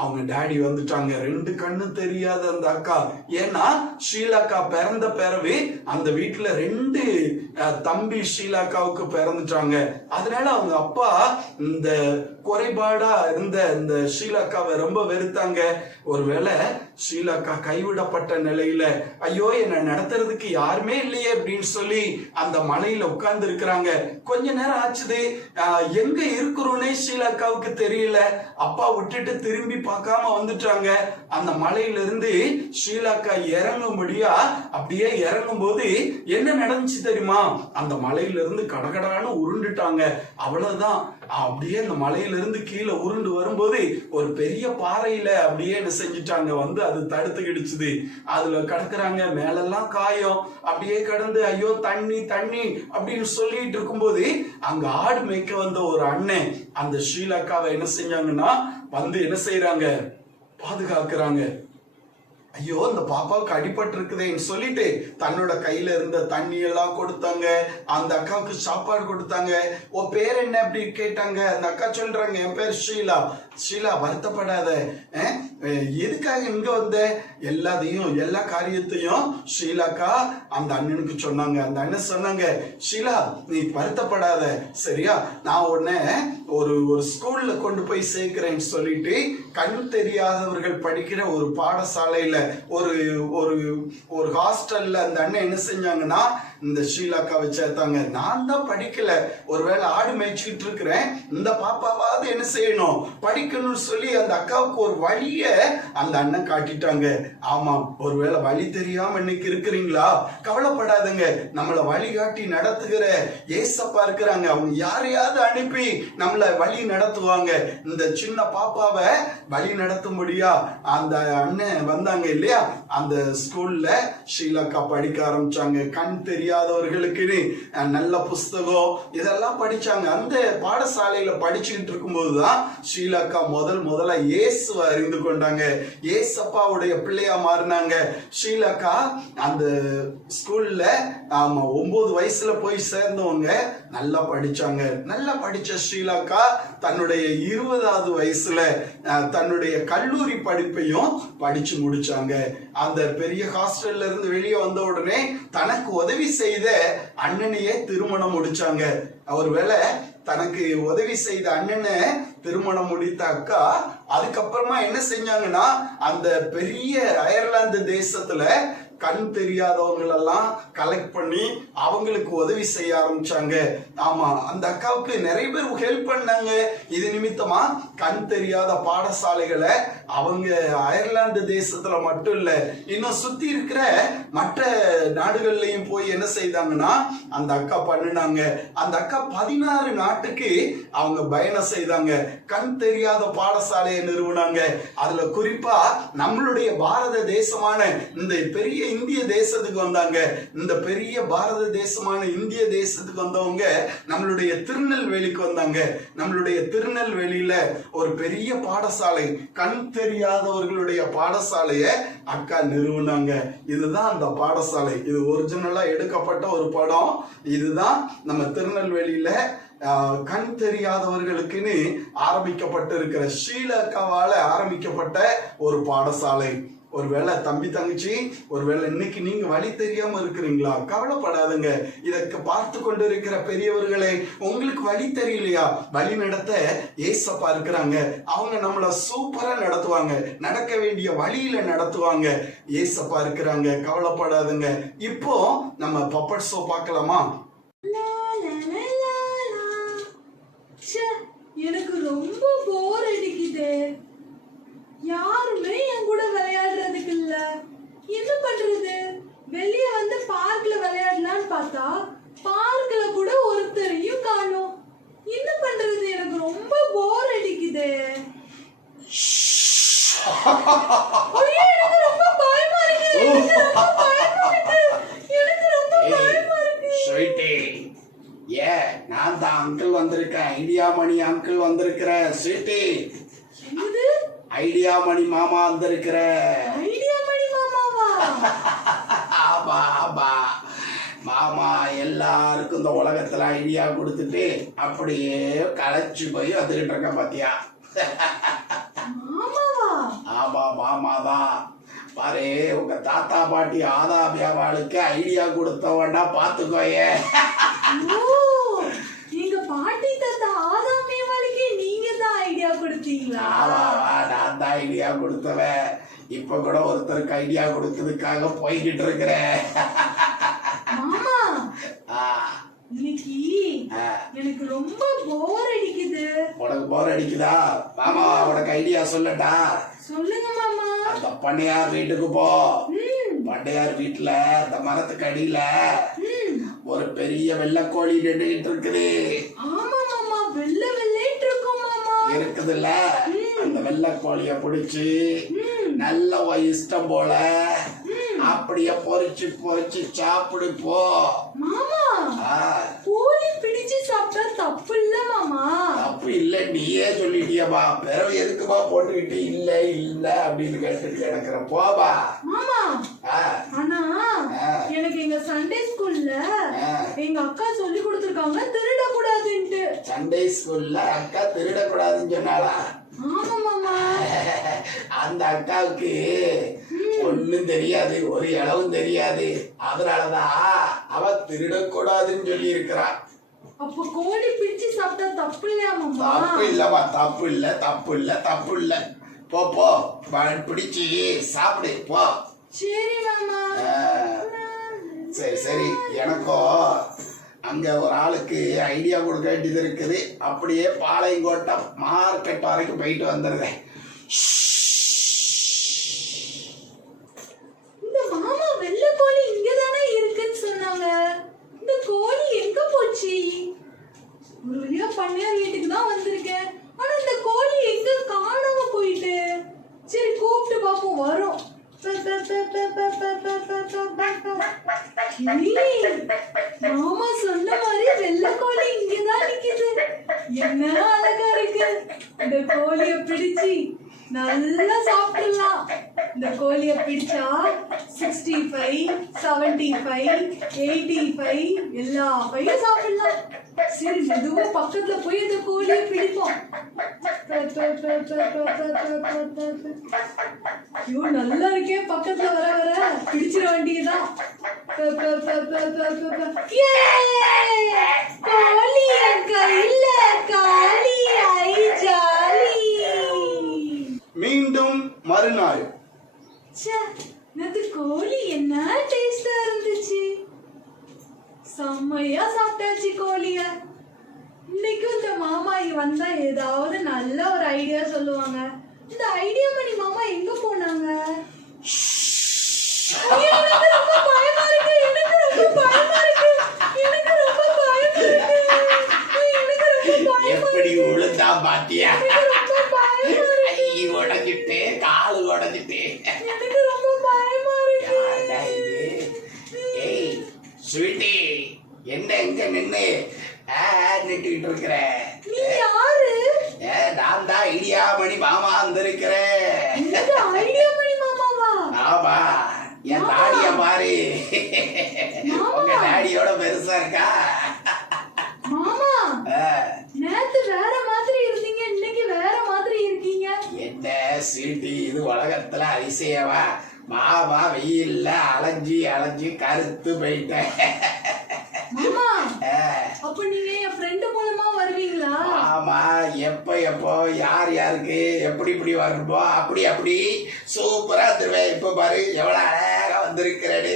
அவங்க டாடி வந்துட்டாங்க. 2 கண்ணு தெரியாத அந்த அக்கா. ஏன்னா ஷீலாக்கா பிறந்த பிறகு அந்த வீட்டுல 2 தம்பி ஷீலாக்காவுக்கு பிறந்துட்டாங்க. அதனால அவங்க அப்பா இந்த குறைபாடா இருந்த இந்த ஷீலாக்காவை ரொம்ப வெறுத்தாங்க. ஒருவேளை ஷீலாக்கா கைவிடப்பட்ட நிலையில ஐயோ என்ன நடத்துறதுக்கு யாருமே இல்லையே அப்படின்னு சொல்லி அந்த மலையில உட்கார்ந்து இருக்கிறாங்க. கொஞ்ச நேரம் ஆச்சுது. எங்க இருக்கிறோன்னே ஷீலாக்காவுக்கு தெரியல. அப்பா விட்டுட்டு திரும்பி பார்க்காம வந்துட்டாங்க. அந்த மலையில இருந்து ஷீலாக்கா இறங்கும்படியா அப்படியே இறங்கும் போது என்ன நடந்துச்சு தெரியுமா? அந்த மலையில இருந்து கடகடான்னு உருண்டுட்டாங்க. அவ்வளவுதான். அப்படியே அந்த மலையில இருந்து கீழே உருண்டு வரும்போது ஒரு பெரிய பாறையில அப்படியே என்ன செஞ்சுட்டாங்க வந்து அது தடுத்து கிடிச்சுது. அதுல கிடக்குறாங்க. மேலெல்லாம் காயம். அப்படியே கடந்து ஐயோ தண்ணி தண்ணி அப்படின்னு சொல்லிட்டு இருக்கும்போது அங்க ஆடு மேய்க்க வந்த ஒரு அண்ணன் அந்த ஷீலாக்காவை என்ன செஞ்சாங்கன்னா வந்து என்ன செய்யறாங்க, பாதுகாக்கிறாங்க. ஐயோ இந்த பாப்பாவுக்கு அடிபட்டு இருக்குதேன்னு சொல்லிட்டு தன்னோட கையில இருந்த தண்ணி எல்லாம் கொடுத்தாங்க. அந்த அக்காவுக்கு சாப்பாடு கொடுத்தாங்க. ஓ பேர் என்ன அப்படி கேட்டாங்க. அந்த அக்கா சொல்றாங்க என் பேர் ஷீலா. ஷீலா வருத்தப்படாத, எதுக்காக இங்க வந்த, எல்லா காரியத்தையும் ஷீலாக்கா அந்த அண்ணனுக்கு சொன்னாங்க. அந்த அண்ணன் சொன்னாங்க ஷீலா நீ வருத்தப்படாத சரியா, நான் உன்னை ஒரு ஸ்கூல்ல கொண்டு போய் சேர்க்கிறேன்னு சொல்லிட்டு கண் தெரியாதவர்கள் படிக்கிற ஒரு பாடசாலையில ஒரு ஹாஸ்டல்ல அந்த அண்ணன் என்ன செஞ்சாங்கன்னா இந்த ஷீலாக்காவை சேர்த்தாங்க. நான் தான் படிக்கல, ஒருவேளை ஆடு மேய்ச்சிட்டு இருக்கிறேன், இந்த பாப்பாவாவது என்ன செய்யணும் படிக்கணும்னு சொல்லி அந்த அக்காவுக்கு ஒரு வழிய அந்த அண்ணன் காட்டிட்டாங்க. ஆமா ஒருவேளை வழி தெரியாம இன்னைக்கு இருக்கிறீங்களா, கவலைப்படாதுங்க. நம்மளை வழிகாட்டி நடத்துகிற ஏசப்பா இருக்கிறாங்க. அவங்க யாரையாவது அனுப்பி நம்மளை வழி நடத்துவாங்க. இந்த சின்ன பாப்பாவை வழி நடத்தும்படியா அந்த அண்ணன் வந்தாங்க இல்லையா. அந்த ஸ்கூல்ல ஷீலாக்கா படிக்க ஆரம்பிச்சாங்க. கண் தெரியாதவர்களுக்கு நல்ல புஸ்தகம் இதெல்லாம் படிச்சாங்க. அந்த பாடசாலையில படிச்சுக்கிட்டு இருக்கும்போதுதான் ஷீலாக்கா முதல்ல இயேசுவை அறிந்து கொண்டாங்க. ஏசப்பாவுடைய பிள்ளையா மாறினாங்க. ஷீலாக்கா அந்த ஸ்கூல்ல 9 வயசுல போய் சேர்ந்தவங்க நல்லா படிச்சாங்க. நல்லா படிச்ச ஷீலாக்கா தன்னுடைய 20வது வயசுல தன்னுடைய கல்லூரி படிப்பையும் படிச்சு முடிச்சாங்க. அந்த பெரிய ஹாஸ்டல்ல இருந்து வெளியே வந்த உடனே தனக்கு உதவி செய்த அண்ணனையே திருமணம் முடிச்சாங்க. ஒருவேளை தனக்கு உதவி செய்த அண்ணனை திருமணம் முடித்த அக்கா அதுக்கப்புறமா என்ன செஞ்சாங்கன்னா அந்த பெரிய அயர்லாந்து தேசத்துல கண் தெரியாதவங்களெல்லாம் கலெக்ட் பண்ணி அவங்களுக்கு உதவி செய்ய ஆரம்பிச்சாங்க. ஆமா அந்த அக்காவுக்கு நிறைய பேர் ஹெல்ப் பண்ணாங்க. இது நிமித்தமா கண் தெரியாத பாடசாலைகளை அவங்க அயர்லாந்து தேசத்துல மட்டும் இல்ல இன்னும் சுத்தி இருக்கிற மற்ற நாடுகள்லயும் போய் என்ன செய்தாங்கன்னா அந்த அக்கா பண்ணினாங்க. அந்த அக்கா 16 நாட்டுக்கு அவங்க பயணம் செய்தாங்க. கண் தெரியாத பாடசாலையை நிறுவனாங்க. அதுல குறிப்பா நம்மளுடைய பாரத தேசமான இந்த பெரிய இந்திய தேசத்துக்கு வந்தாங்க. இந்த பெரிய பாரத தேசமான இந்திய தேசத்துக்கு வந்தவங்க நம்மளுடைய திருநெல்வேலிக்கு வந்தாங்க. நம்மளுடைய திருநெல்வேலியில ஒரு பெரிய பாடசாலை, கண் தெரியாதவர்களுடைய பாடசாலையை அக்கா நிறுவனாங்க. இதுதான் அந்த பாடசாலை. இது ஒரிஜினலா எடுக்கப்பட்ட ஒரு படம். இதுதான் நம்ம திருநெல்வேலியில கண் தெரியாதவர்களுக்குன்னு ஆரம்பிக்கப்பட்டு இருக்கிற ஷீலாக்காவால ஆரம்பிக்கப்பட்ட ஒரு பாடசாலை. ஒருவேளை தம்பி தங்கச்சி ஒருவேளை இன்னைக்கு நீங்க வழி தெரியாம இருக்கிறீங்களா, கவலைப்படாதுங்க. இதற்கு பார்த்து கொண்டு இருக்கிற பெரியவர்களே உங்களுக்கு வழி தெரியலையா, வழி நடத்த ஏசப்பா இருக்கிறாங்க. அவங்க நம்மள சூப்பரா நடத்துவாங்க, நடக்க வேண்டிய வழியில நடத்துவாங்க. ஏசப்பா இருக்கிறாங்க, கவலைப்படாதுங்க. இப்போ நம்ம பப்பட் ஷோ பார்க்கலாமா? எனக்கு ரொம்ப போர் அடிக்குது. யாருமே என் கூட விளையாடுறதுக்கு இல்ல. என்ன பண்றது? வெளியே வந்து பார்க்ல விளையாடலான்னு பார்த்தா பார்க்ல கூட ஒருத்தரையும் காணோம். என்ன பண்றது? எனக்கு ரொம்ப போர் அடிக்குது. எனக்கு ரொம்ப பயமா இருக்கு. நான் தான் அங்கிள் வந்திருக்கேன். ஐடியா மணி அங்கிள் வந்திருக்கிறேன். ஸ்வீட்டி ஐடியா மணி மாமா வந்திருக்கிற. ஐடியா மணி மாமாவா? ஆமா ஆமா எல்லாருக்கும் இந்த உலகத்துல ஐடியா கொடுத்துட்டு அப்படியே களைச்சு போய் வந்துகிட்டு இருக்க பாத்தியா? மாமாவா? ஆமா மாமாதான். பாரு, உங்க தாத்தா பாட்டி ஆதாபியாவாளுக்கு ஐடியா கொடுத்தவனா பாத்துக்கோயே. ஓ, எங்க பாட்டி தாத்தா ஆதாமியவாளுக்கு நீங்க தான் ஐடியா கொடுத்தீங்களா? ஆமாவா, நான் தான் ஐடியா கொடுத்தவன். இப்ப கூட ஒருத்தருக்கு ஐடியா கொடுத்ததுக்காக போய்கிட்டு இருக்கிறேன். மாமா, ஆ, இன்னைக்கு ஆ. எனக்கு ரொம்ப போர் அடிக்குது. உனக்கு போர் அடிக்குதா? மாமா உனக்கு ஐடியா சொல்லட்டா? சொல்லுங்க மாமா. அந்த பண்ணையார் வீட்டுக்கு போ. ம், பண்ணையார் வீட்டுல அந்த மரத்துக்கு அடியில ம். ஒரு பெரிய வெள்ளைக்கோழி நின்றுகிட்டு இருக்குது. ஆமா மாமா, வெள்ளை வெள்ளைட்டு இருக்கும் மாமா. இருக்குதுல்ல, அந்த வெள்ளைக்கோழிய பிடிச்சு ம், நல்ல உன் இஷ்டம் போல ம். அப்படியே பொரிச்சு பொரிச்சு சாப்பிடு போ. மாமா, ஆ, கோழி பிடிச்சு சாப்பிட்டா தப்பு இல்ல மாமா. தப்பு இல்ல, நீயே சொல்லிட்டியப்பா. பிறகு எதுக்குமா போட்டுக்கிட்டு இல்ல இல்ல அப்படின்னு கேட்டுட்டு கிடக்குற? போபா. மாமா, ஆ, ஆனா ஆ. எனக்கு எங்க சண்டே ஸ்கூல்ல ஆ. எங்க அக்கா சொல்லி கொடுத்திருக்காங்க திருடக்கூடாதுன்ட்டு. சண்டே ஸ்கூல்ல அக்கா திருடக்கூடாதுன்னு சொன்னாளா? ஆமா மாமா. அந்த அக்காவுக்கு ஒண்ணும் தெரியாது, ஒரு இளவும் தெரியாது. அதனாலதான் அவ திருடக்கூடாதுன்னு சொல்லி இருக்கிறா. அப்ப கோழி பிடிச்சு சாப்பிட்டா தப்பு இல்லையா மாமா? தப்பு இல்லவா? தப்பு இல்ல, தப்பு இல்ல, தப்பு இல்ல. போ போ, பிடிச்சு சாப்பிடு போ. சரி மாமா. ஆ, சரி சரி. எனக்கும் அங்க ஒரு ஆளுக்கு ஐடியா கொடுக்க வேண்டியது இருக்குது. அப்படியே பாளையங்கோட்டை மார்க்கெட் வரைக்கும் போயிட்டு வந்துடுறேன். இந்த மாமா வெள்ளை கோழி இங்கதானே இருக்குன்னு சொன்னாங்க. இந்த கோழி எங்க போச்சு? ஒரு வழியா பண்ணையார் வீட்டுக்கு தான் வந்திருக்கேன். ஆனா இந்த கோழி எங்க காணாம போயிட்டு. சரி கூப்பிட்டு பாப்போம், வரும். மாமா சொன்ன மாதிரி வெள்ளை கோழி இங்கதான் நிக்குது. என்ன அழகா இருக்கு. இந்த கோழிய பிடிச்சு நல்லா சாப்பிடலாம். இந்த கோழிய பிடிச்சா 65, 75, 85 எல்லா பையும் சாப்பிடலாம். சரி மெதுவா பக்கத்துல போய் இந்த கோழிய பிடிப்போம். ஐயோ நல்லா இருக்கே, பக்கத்துல வர வர பிடிச்சிட வேண்டியதுதான். கோழி என் கையில, காளி ஐ ஜாலி. மீண்டும் மறுநாள். ச்சே, நேத்து கோழி என்ன டேஸ்டா இருந்துச்சு. செம்மையா சாப்பிட்டாச்சு கோழிய. இன்னைக்கும் இந்த மாமா வந்தா ஏதாவது நல்ல ஒரு ஐடியா சொல்லுவாங்க. இந்த ஐடியா மணி மாமா எங்க போனாங்க? ஐயோ, எனக்கு ரொம்ப பயமா இருக்கு. எனக்கு ரொம்ப பயமா இருக்கு. எனக்கு ரொம்ப பயமா இருக்கு. எனக்கு ரொம்ப பயமா எப்படி விழுந்தா பாத்தியா? ரொம்ப பயமா இருக்கு. கை உடைஞ்சிட்டு, காலு உடைஞ்சிட்டு. எனக்கு ரொம்ப பயமா இருக்கு. யாருடா இது? ஏய் ஸ்வீட்டி, என்ன இங்க நின்னு நின்றுகிட்டு இருக்கிற? நீ யாரு? நான் தான் ஐடியா மணி மாமா வந்திருக்கிறேன். இந்த ஐடியா மணி மாமாவா? ஆமா, என் தாடிய பாரு. மாமா. உங்க தாடியோட பெருசா இருக்கா? மாமா, ஆ, நேத்து வேற மாதிரி இருந்தீங்க, இன்னைக்கு வேற மாதிரி இருக்கீங்க. என்ன சீட்டி, இது உலகத்துல அதிசயமா? மாமா வெயில்ல அலைஞ்சி அலைஞ்சி கருத்து போயிட்டேன். மாமா, ஆ, அப்ப நீங்க என் ஃப்ரெண்ட் மூலமா வருவீங்களா? ஆமா, எப்போ எப்போ யார் யாருக்கு எப்படி இப்படி வரணுமோ அப்படி அப்படி சூப்பரா தருவேன். இப்ப பாரு எவ்வளவு அழகா வந்திருக்கிறேன்னு.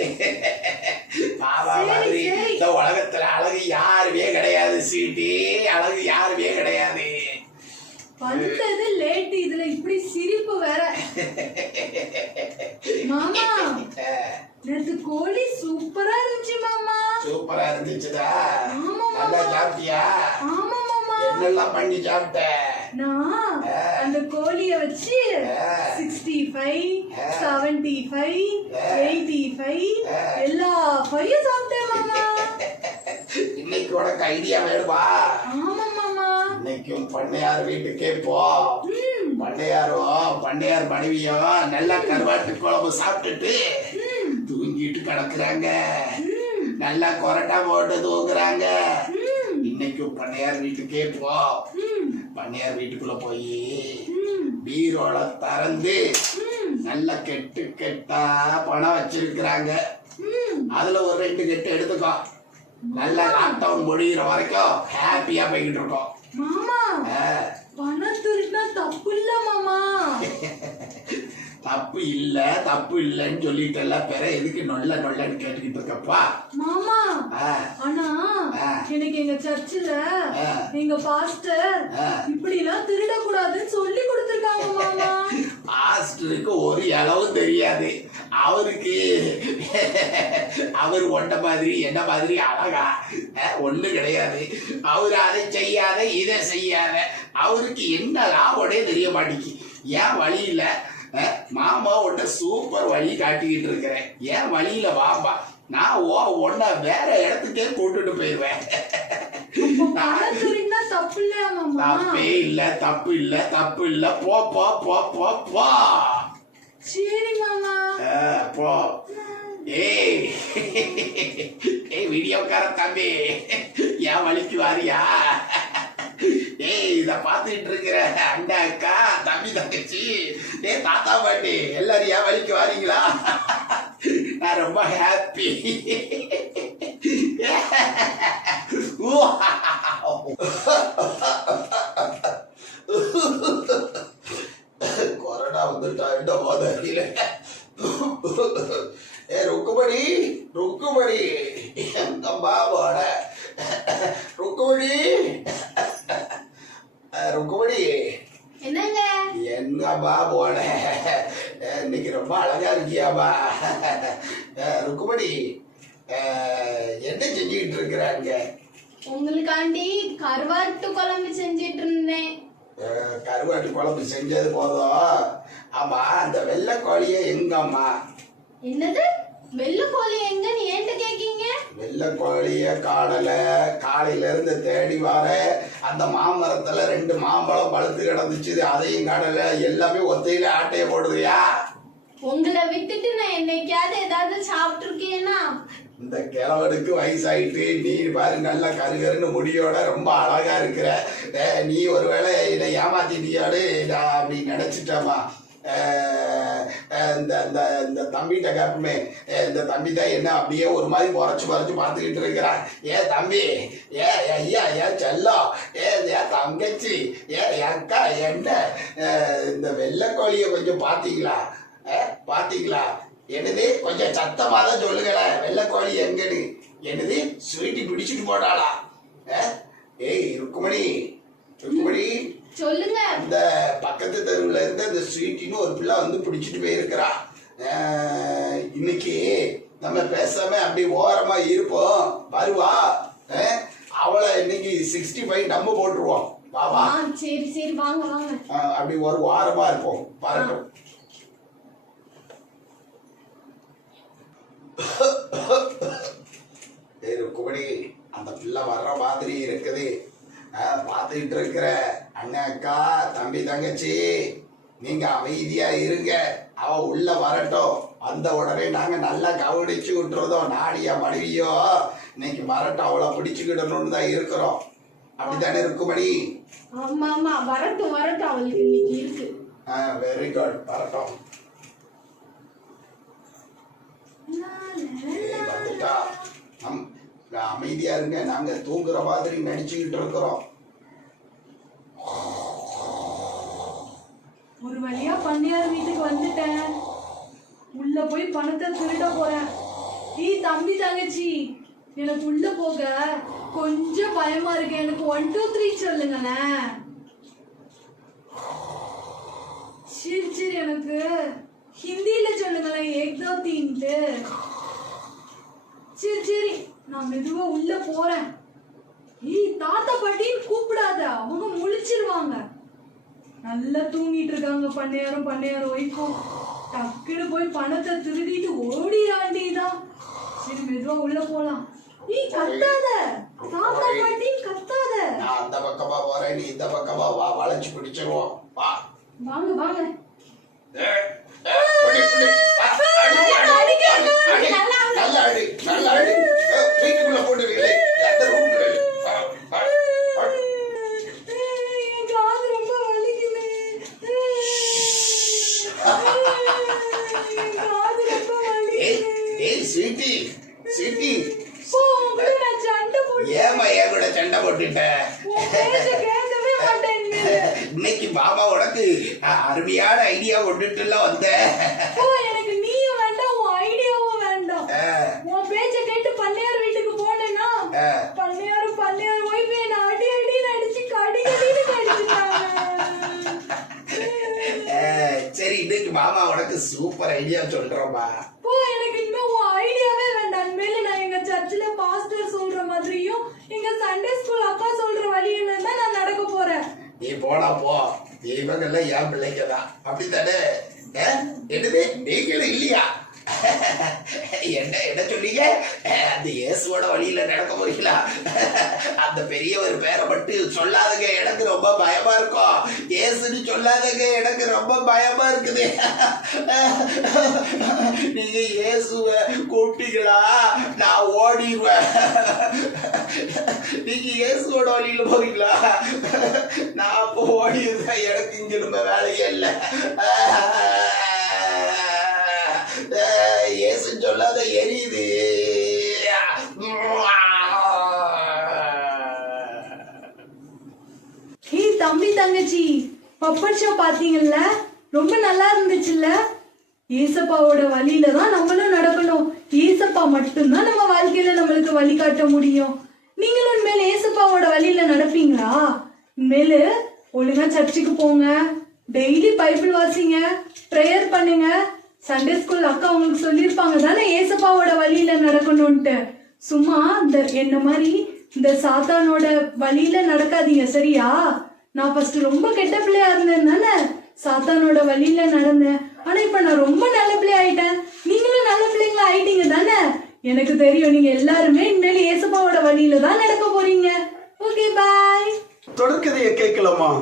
மாமா சரி, மாதிரி சரி. இந்த உலகத்துல அழகு யாருமே கிடையாது சீட்டி, அழகு யாருமே கிடையாது. வந்தது லேட், இதுல இப்படி சிரிப்பு வேற. மாமா, நேத்து கோழி சூப்பரா இருந்துச்சு மாமா. சூப்பரா இருந்துச்சுதா? ஆமா நல்லா மாமா. சாப்பிட்டியா? ஆமா மாமா. என்னெல்லாம் பண்ணி சாப்பிட்ட? நான் அந்த கோழிய வச்சு 65, 75, 85 எல்லா பையும் சாப்பிட்டேன் மாமா. இன்னைக்கு உனக்கு ஐடியா வேணுமா? ஆமா மாமா. இன்னைக்கும் பண்ணையார் வீட்டுக்கே போ. ம், பண்ணையார் மனைவியும் நல்லா கருவாட்டு குழம்பு சாப்பிட்டுட்டு ம், தூங்கிட்டு கிடக்குறாங்க. ம். நல்லா கொரட்டா போட்டு தூக்குறாங்க. ம், இன்னைக்கு பண்ணையார் வீட்டுக்கே போ. ம், பண்ணையார் வீட்டுக்குள்ள போய் ம், பீரோல திறந்து ம், நல்ல கெட்டு கெட்டா பணம் வச்சிருக்கிறாங்க. ம். அதுல ஒரு 2 கெட்டு எடுத்துக்கோ. நல்லா லாக்டவுன் முடிகிற வரைக்கும் ஹாப்பியா போய்கிட்டு இருக்கோம். மாமா பணம் திருடினா தப்பு இல்ல மாமா. தப்பு இல்லைன்னு சொல்லிட்டல, பிற எதுக்கு நொல்லன்னு கேட்டுக்கிட்டு இருக்கப்பா. மாமா ஆ, ஆனா ஆ. எனக்கு எங்க சர்ச்சில் ஆ. எங்க பாஸ்டர் ஆ. இப்படி எல்லாம் திருடக்கூடாதுன்னு சொல்லி கொடுத்துருக்காங்க மாமா. பாஸ்டருக்கு ஒரு அளவும் தெரியாது. அவருக்கு அவர் ஒன்ன மாதிரி என்ன மாதிரி அழகா ஒண்ணு கிடையாது. அவரு அதை செய்யாத இதை செய்யாத, அவருக்கு என்ன லாபம்னே தெரிய மாட்டேங்குது. ஏன் வழியில மாமா உன்ன சூப்பர் வழி காட்டிக்கிட்டு இருக்கிறேன், ஏன் வழியில வாம்பா, நான் உன்னை வேற இடத்துக்கே கூட்டுட்டு போயிடுவேன். பணம் திருடினா தப்பு இல்லையா மாமா? தப்பு இல்ல போ போ போ போ போ. சரி மாமா. போ. ஏய் வீடியோக்கார தம்பி, என் வழிக்கு வாரியா? ஏய் இத பாத்துட்டு இருக்கிற அண்ணா அக்கா தம்பி தங்கச்சி தாத்தா பாட்டி எல்லாரும் என் வழிக்கு வாரீங்களா? நான் ரொம்ப ஹாப்பி. கொரோனா வந்துட்டா என்ன போதில. ருக்குமணி எங்க பாவோட ருக்குமணி என்னங்க? என்னப்பா போன இன்னைக்கு ரொம்ப அழகா இருக்கியாப்பா. ருக்குமணி என்ன செஞ்சுக்கிட்டு இருக்கிறாங்க? உங்களுக்காண்டி கருவாட்டு குழம்பு செஞ்சிட்டு இருந்தேன். கருவாட்டு குழம்பு செஞ்சது போதும். ஆமா, அந்த வெள்ளைக்கோழிய எங்கம்மா? என்னது வெள்ளைக்கோழி எங்கன்னு ஏன்ட்ட கேக்கீங்க? வெள்ளைக்கோழிய காணல, காலையில இருந்து தேடி வர. அந்த மாமரத்துல 2 மாம்பழம் பழுத்து கிடந்துச்சு, அதையும் காணல. எல்லாமே ஒத்தையில ஆட்டைய போடுறியா? உங்களை விட்டுட்டு நான் என்னைக்காவது ஏதாவது சாப்பிட்டு இருக்கேன்னா? இந்த கிழவனுக்கு வயசாயிட்டு, நீ பாரு நல்ல கருகருன்னு முடியோட ரொம்ப அழகா இருக்கிற. நீ ஒருவேளை இதை ஏமாத்திட்டியாடு நான் அப்படி நினைச்சிட்டமா. இந்த தம்பிகிட்ட கேட்போமே, இந்த தம்பி தான் என்ன அப்படியே ஒரு மாதிரி குறைச்சு பார்த்துக்கிட்டு இருக்கிறான். ஏன் தம்பி, ஐயா, ஏன் செல்லம், ஏன் தங்கச்சி, ஏன் அக்கா, என்ன இந்த வெள்ளைக்கோழிய கொஞ்சம் பாத்தீங்களா? என்னது கொஞ்சம் சத்தமா தான் சொல்லுங்களேன். வெள்ளைக்கோழி எங்கன்னு? என்னது ஸ்வீட்டி பிடிச்சிட்டு போட்டாளா? ஏய் ருக்குமணி சொல்லுங்க. இந்த பக்கத்து தெருவுல இருந்து அந்த ஸ்வீட்டின்னு ஒரு பிள்ளை வந்து பிடிச்சிட்டு போயிருக்கிறா. இன்னைக்கு நம்ம பேசாம அப்படி ஓரமா இருப்போம், வருவா. அவளை இன்னைக்கு 65 நம்ம போட்டுருவோம். வா. சரி வாங்க. அப்படி ஒரு வாரமா இருப்போம், வரட்டும். ருக்குமணி, அந்த பிள்ளை வர்ற மாதிரி இருக்குது. பார்த்துக்கிட்டு இருக்கிற அண்ணன் அக்கா தம்பி தங்கச்சி, நீங்க அமைதியா இருங்க. அவ உள்ள வரட்டும். வந்த உடனே நாங்க நல்லா கவனிச்சு விட்டுறதோம். நாடியா மனைவியோ இன்னைக்கு வரட்டும், அவளை பிடிச்சுக்கிடணும்னு தான் இருக்கிறோம். அப்படித்தானே ருக்குமணி? ஆமா வரட்டும் அவளுக்கு இன்னைக்கு இருக்கு. வெரி குட், வரட்டும். வந்துட்டா. அமைதியா இருங்க, நாங்க தூங்குற மாதிரி நடிச்சுக்கிட்டு இருக்கிறோம். ஒரு வழியா பண்ணையார் வீட்டுக்கு வந்துட்டேன். உள்ள போய் பணத்தை திருட போறேன். தம்பி தங்கச்சி, எனக்கு உள்ள போக கொஞ்சம் பயமா இருக்கு. எனக்கு 1 2 3 சொல்லுங்களேன். சரி எனக்கு ஹிந்தியில சொல்லுங்களேன். 1 2 3. சரி நான் மெதுவா உள்ள போறேன். தாத்தா பாட்டின்னு கூப்பிடாத, அவங்க முழிச்சிருவாங்க. நல்லா தூங்கிட்டு இருக்காங்க பண்ணையாரும் ஒய்ஃபும். டக்குன்னு போய் பணத்தை திருடிட்டு ஓடிராண்டிதான். சரி மெதுவா உள்ள போலாம். கத்தாத தாத்தா பாட்டின்னு கத்தாத. நான் அந்த பக்கமா போறேன், நீ இந்த பக்கமா வா, வளைச்சு பிடிச்சிருவோம். வாங்க. நல்லா அடி. ஏய் ஸ்வீட்டி ஸ்வீட்டி, போ, உன் கூட நான் சண்டை போட்டு ஏமா என் கூட சண்டை போட்டுட்ட? உன் பேச்ச கேட்கவே மாட்டேன் இனிமேலு. இன்னைக்கு பாபா உனக்கு அருமையான ஐடியா கொண்டுட்டுலாம் வந்த. போ, எனக்கு நீயும் வேண்டாம், உன் ஐடியாவும் வேண்டாம். உன் பேச்ச கேட்டு பண்ணையார் வீட்டுக்கு போனேன்னா பண்ணையார் ஒய்ஃப் என்ன அடி அடின்னு அடிச்சு கடின்னு கடிச்சுட்டாங்க. சரி, இன்னைக்கு பாபா உனக்கு சூப்பர் ஐடியா சொல்றோம்பா. போ, எனக்கு இனிமே உன் ஐடியாவே வேண்டாம். இனிமேல் நான் எங்க சர்ச்சில் பாஸ்டர் சொல்ற மாதிரியும் எங்க சண்டே ஸ்கூல் அக்கா சொல்ற வழியில தான் நான் நடக்க போறேன். நீ போனா போ, இவங்கெல்லாம் என் பிள்ளைங்கதான், அப்படித்தானே? என்னது நீங்களும் இல்லையா? என்ன சொன்னீங்க? அந்த இயேசுவோட வழியில நடக்க போறீங்களா? அந்த பெரிய ஒரு பேரை மட்டும் சொல்லாதங்க, எனக்கு ரொம்ப பயமா இருக்கும். இயேசுன்னு சொல்லாதங்க, எனக்கு ரொம்ப பயமா இருக்குது. நீங்க இயேசுவை கூப்பிட்டீங்களா நான் ஓடிடுவேன். நீங்க இயேசுவோட வழியில போறீங்களா? நான் அப்போ ஓடிடுவேன். எனக்கு இங்க நம்ம வேலையே இல்லை. இயேசு சொல்லாத எரியுது. ஏய் தம்பி தங்கச்சி, பப்பட் ஷோ பாத்தீங்கல்ல? ரொம்ப நல்லா இருந்துச்சுல்ல? ஏசப்பாவோட வழியில தான் நம்மளும் நடக்கணும். ஏசப்பா மட்டும்தான் நம்ம வாழ்க்கையில நம்மளுக்கு வழிகாட்ட முடியும். நீங்களும் இனிமேல் ஏசப்பாவோட வழியில நடப்பீங்களா? இனிமேல் ஒழுங்கா சர்ச்சுக்கு போங்க, டெய்லி பைபிள் வாசிங்க, ப்ரேயர் பண்ணுங்க. சண்டே ஸ்கூல் அக்கா உங்களுக்கு சொல்லியிருப்பாங்க தானே ஏசப்பாவோட வழியில நடக்கணும்ட்டு. சும்மா இந்த என்ன மாதிரி இந்த சாத்தானோட வழியில நடக்காதீங்க, சரியா? நான் ஃபர்ஸ்ட் ரொம்ப கெட்ட பிள்ளையா இருந்தேன் தானே, சாத்தானோட வழியில நடந்தேன். ஆனா இப்ப நான் ரொம்ப நல்ல பிள்ளை ஆயிட்டேன். நீங்களும் நல்ல பிள்ளைங்களா ஆயிட்டீங்க தானே? எனக்கு தெரியும் நீங்க எல்லாருமே இனிமேல் ஏசப்பாவோட வழியில தான் நடக்க போறீங்க. ஓகே, பாய். தொடர்கதையை கேட்கலாமா?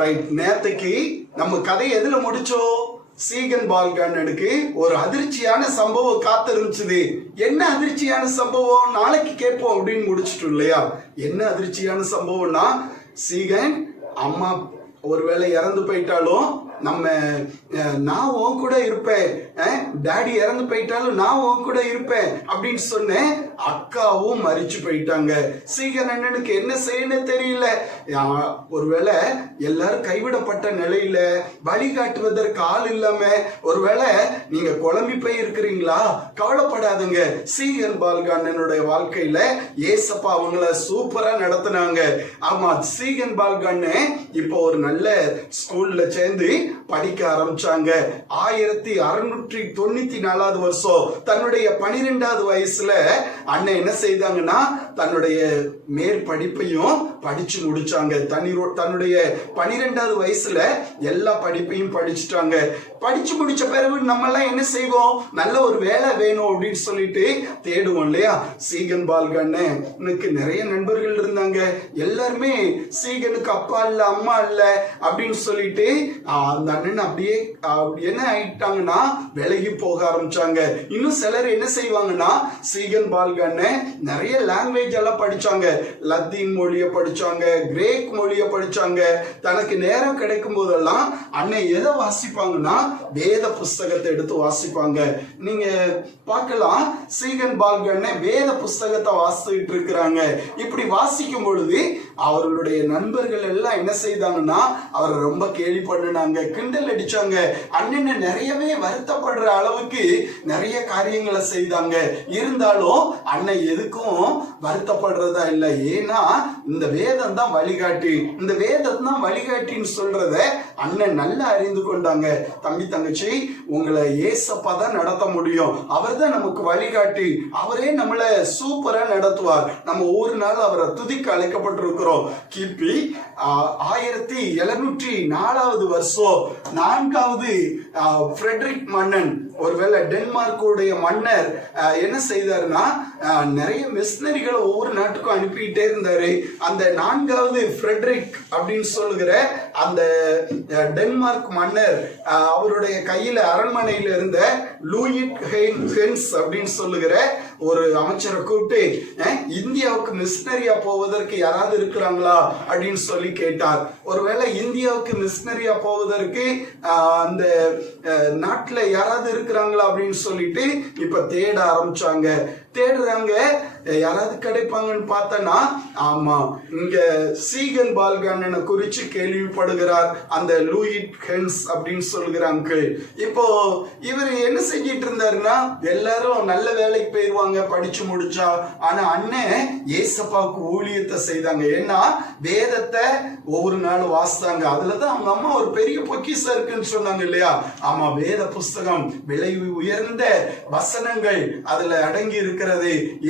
ரைட், நேத்துக்கு நம்ம கதையை எதுல முடிச்சோம்? சீகன் பால்கண்ணனுக்கு ஒரு அதிர்ச்சியான சம்பவம் காத்திருந்துச்சு. என்ன அதிர்ச்சியான சம்பவம் நாளைக்கு கேட்போம் அப்படின்னு முடிச்சிட்டோம் இல்லையா? என்ன அதிர்ச்சியான சம்பவம்னா, சீகன் அம்மா ஒருவேளை இறந்து போயிட்டாலும் நான் உன் கூட இருப்பேன், டாடி இறந்து போயிட்டாலும் நான் உன் கூட இருப்பேன் அப்படின்னு சொன்னேன். அக்காவும் மரிச்சு போயிட்டாங்க. சீகன் அண்ணனுக்கு என்ன செய்யணும் தெரியல. ஒருவேளை எல்லாரும் கைவிடப்பட்ட நிலையில வழிகாட்டுவதற்கு ஆள் இல்லாம ஒருவேளை நீங்க குழம்பி போய் இருக்கிறீங்களா? கவலைப்படாதுங்க. சீகன் பால்கண்ணனுடைய வாழ்க்கையில ஏசப்பா அவங்கள சூப்பரா நடத்தினாங்க. ஆமா, சீகன் பால்கண்ணன் இப்போ ஒரு நல்ல ஸ்கூல்ல சேர்ந்து படிக்க ஆரம்பிச்சாங்க. 1694 வருஷம் தன்னுடைய 12வது வயசுல அண்ணன் என்ன செய்தாங்கன்னா தன்னுடைய மேற்படிப்பையும் படிச்சு முடிச்சாங்க. தன்னுடைய 12வது வயசுல எல்லா படிப்பையும் படிச்சுட்டாங்க. படிச்சு முடிச்ச பிறகு நம்ம எல்லாம் என்ன செய்வோம்? நல்ல ஒரு வேலை வேணும் அப்படின்னு சொல்லிட்டு தேடுவோம் இல்லையா? சீகன் பால்கண்ணனுக்கு நிறைய நண்பர்கள் இருந்தாங்க. எல்லாருமே சீகனுக்கு அப்பா இல்ல அம்மா இல்ல அப்படின்னு சொல்லிட்டு அந்த அண்ணன் அப்படியே என்ன ஆயிட்டாங்கன்னா விலகி போக ஆரம்பிச்சாங்க. இன்னும் சிலர் என்ன செய்வாங்கன்னா சீகன் பால்கண்ணன் நிறைய லாங்குவேஜ் எல்லாம் படிச்சாங்க. லத்தீன் மொழியை படிச்சாங்க, கிரேக் மொழியை படிச்சாங்க. தனக்கு நேரம் கிடைக்கும் போதெல்லாம் அண்ணன் எதை வாசிப்பாங்கன்னா வேத புஸ்தகத்தை எடுத்து வாசிப்பாங்க. நீங்க பார்க்கலாம், சீகன் பால்கண்ணன் வேத புஸ்தகத்தை வாசிச்சுட்டு இருக்கிறாங்க. இப்படி வாசிக்கும் பொழுது அவர்களுடைய நண்பர்கள் எல்லாம் என்ன செய்தாங்கன்னா அவரை ரொம்ப கேலி பண்ணினாங்க, கிண்டல் அடிச்சாங்க. அண்ணன் நிறையவே வருத்தப்படுற அளவுக்கு நிறைய காரியங்களை செய்தாங்க. இருந்தாலும் அண்ணன் எதுக்கும் வருத்தப்படுறதா இல்லை. ஏன்னா இந்த வேதம் தான் வழிகாட்டி, இந்த வேதம் தான் வழிகாட்டின்னு சொல்றத அண்ணன் நல்லா அறிந்து கொண்டாங்க. தம்பி தங்கச்சி, உங்களை ஏசப்பா தான் நடத்த முடியும். அவர் தான் நமக்கு வழிகாட்டி. அவரே நம்மளை சூப்பரா நடத்துவார். நம்ம ஒரு நாள் அவரை துதிக்க அழைக்கப்பட்டிருக்கிறோம். கிபி 1704 வருஷம் 4வது ஃப்ரெட்ரிக் மன்னன், ஒருவேளை டென்மார்க்குடைய மன்னர் என்ன செய்தாருன்னா நிறைய மிஷனரிகளை ஒவ்வொரு நாட்டுக்கும் அனுப்பிட்டே இருந்தாரு. அந்த 4வது ஃப்ரெட்ரிக் அப்படின்னு சொல்லுகிற அந்த டென்மார்க் மன்னர் அவருடைய கையில அரண்மனையில இருந்த லூயிட் ஹென்ஸ் அப்படின்னு சொல்லுகிற ஒரு அமைச்சரை கூப்பிட்டு இந்தியாவுக்கு மிஷினரியா போவதற்கு யாராவது இருக்கிறாங்களா அப்படின்னு சொல்லி கேட்டார். ஒருவேளை இந்தியாவுக்கு மிஷினரியா போவதற்கு அந்த நாட்டுல யாராவது இருக்கிறாங்களா அப்படின்னு சொல்லிட்டு இப்ப தேட ஆரம்பிச்சாங்க. தேடுறாங்க, யாராவது கிடைப்பாங்கன்னு பார்த்தனா, ஆமா, இங்க சீகன் பால்கண்ணனை குறிச்சு கேள்விப்படுகிறார் அந்த லூயிட் ஹென்ஸ் அப்படின்னு சொல்லுகிறாங்க. இப்போ இவர் என்ன செஞ்சிட்டு இருந்தாருன்னா, எல்லாரும் நல்ல வேலைக்கு போயிருவாங்க படிச்சு முடிச்சா. ஆனா அண்ணன் ஏசப்பாவுக்கு ஊழியத்தை செய்தாங்க. ஏன்னா வேதத்தை ஒவ்வொரு நாளும் வாசித்தாங்க. அதுலதான் அவங்க அம்மா ஒரு பெரிய பொக்கிஷம் இருக்குன்னு சொன்னாங்க இல்லையா? ஆமா, வேத புஸ்தகம் விலை உயர்ந்த வசனங்கள் அதுல அடங்கி இருக்கிறது.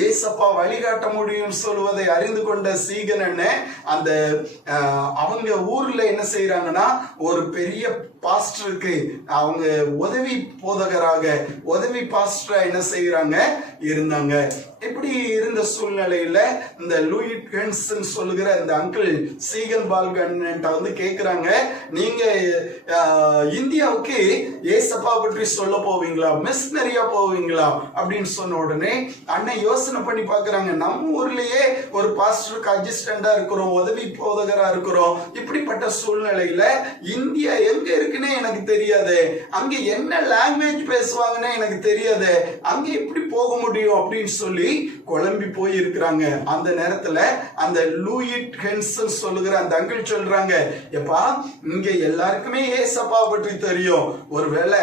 ஏசப்பா வழிகாட்ட முடியும் சொல்வதை அறிந்து கொண்ட சீகன் அண்ணன் அந்த அவங்க ஊர்ல என்ன செய்யறாங்கன்னா, ஒரு பெரிய பாஸ்டருக்கு அவங்க உதவி போதகராக உதவி பாஸ்டரா என்ன செய்யறாங்க இருந்தாங்க. இப்படி இருந்த சூழ்நிலையில இந்த லூயிட் ஹென்ஸ் சொல்லுகிற இந்த அங்கிள் சீகன் பால்கண்ணன் வந்து கேக்குறாங்க, நீங்க இந்தியாவுக்கு ஏசப்பா பற்றி சொல்ல போவீங்களா, மிஷினரியா போவீங்களா அப்படின்னு சொன்ன உடனே அண்ணன் யோசனை பண்ணி பாக்குறாங்க, நம்ம ஊர்லயே ஒரு பாஸ்டருக்கு அசிஸ்டண்டா இருக்கிறோம், உதவி போதகரா இருக்கிறோம். இப்படிப்பட்ட சூழ்நிலையில இந்தியா எங்க இருக்குன்னே எனக்கு தெரியாது, அங்க என்ன லாங்குவேஜ் பேசுவாங்கன்னு எனக்கு தெரியாது, அங்க எப்படி போக முடியும் அப்படின்னு சொல்லி குழம்பி போய் இருக்கிறாங்க. அந்த நேரத்துல அந்த லூயிட் ஹென்ஸ் சொல்லுகிற அந்த அங்கிள் சொல்றாங்க, எப்பா இங்க எல்லாருக்குமே ஏசப்பா பற்றி தெரியும், ஒருவேளை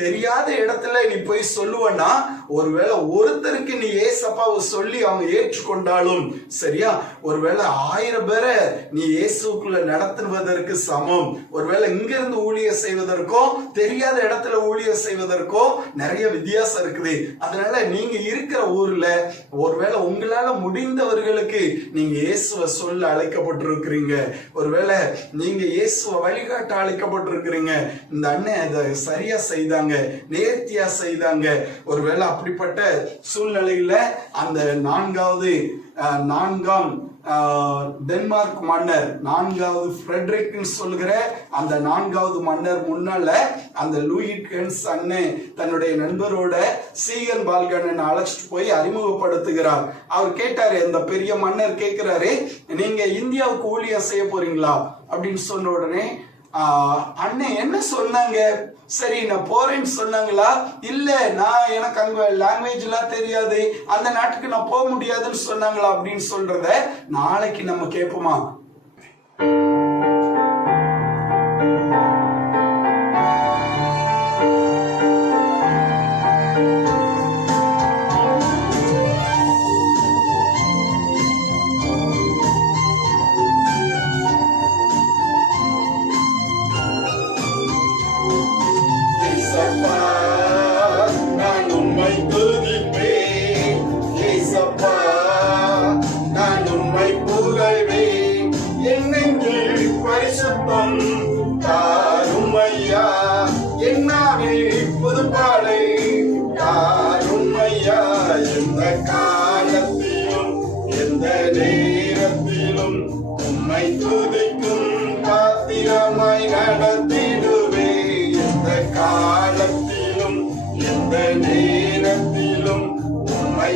தெரியாத இடத்துல நீ போய் சொல்லுவனா, ஒருவேளை ஒருத்தருக்கு நீ ஏசப்பாவை சொல்லி அவங்க ஏற்றுக்கொண்டாலும் சரியா, ஒருவேளை 1000 பேரை நீ இயேசுக்குள்ள நடத்துவதற்கு சமம். ஒருவேளை இங்க இருந்து ஊழியர் செய்வதற்கும் தெரியாத இடத்துல ஊழியர் செய்வதற்கும் நிறைய வித்தியாசம் இருக்குது. அதனால நீங்க இருக்கிற ஊர்ல ஒருவேளை உங்களால முடிந்தவர்களுக்கு நீங்க இயேசுவை சொல்ல அழைக்கப்பட்டிருக்கிறீங்க, ஒருவேளை நீங்க இயேசுவை வழிகாட்ட அழைக்கப்பட்டிருக்கிறீங்க. இந்த அண்ணன் அதை சரியா செய்தாங்க, நேர்த்தியா செய்தாங்க. ஒருவேளை அப்படிப்பட்ட சூழ்நிலையில அந்த நான்காம் டென்மார்க் மன்னர், 4வது ஃப்ரெட்ரிக் சொல்லுகிற அந்த 4வது மன்னர் முன்னால அந்த லூயிட் ஹென்ஸ் அண்ணன் தன்னுடைய நண்பரோட சீகன் பால்கண்ணன் அழைச்சிட்டு போய் அறிமுகப்படுத்துகிறார். அவர் கேட்டாரு, அந்த பெரிய மன்னர் கேட்கிறாரு, நீங்க இந்தியாவுக்கு ஊழியம் செய்ய போறீங்களா அப்படின்னு சொன்ன உடனே அண்ணன் என்ன சொன்னாங்க, சரி நான் போறேன்னு சொன்னாங்களா, இல்ல நான் எனக்கு அங்க லாங்குவேஜ் எல்லாம் தெரியாது, அந்த நாட்டுக்கு நான் போக முடியாதுன்னு சொன்னாங்களா அப்படின்னு சொல்றத நாளைக்கு நம்ம கேட்போமா? எந்த காலத்திலும் எந்த நேரத்திலும் உம்மை துதிக்கும் பாத்திரமாய் நடத்திடுவே. எந்த காலத்திலும் எந்த நேரத்திலும் உம்மை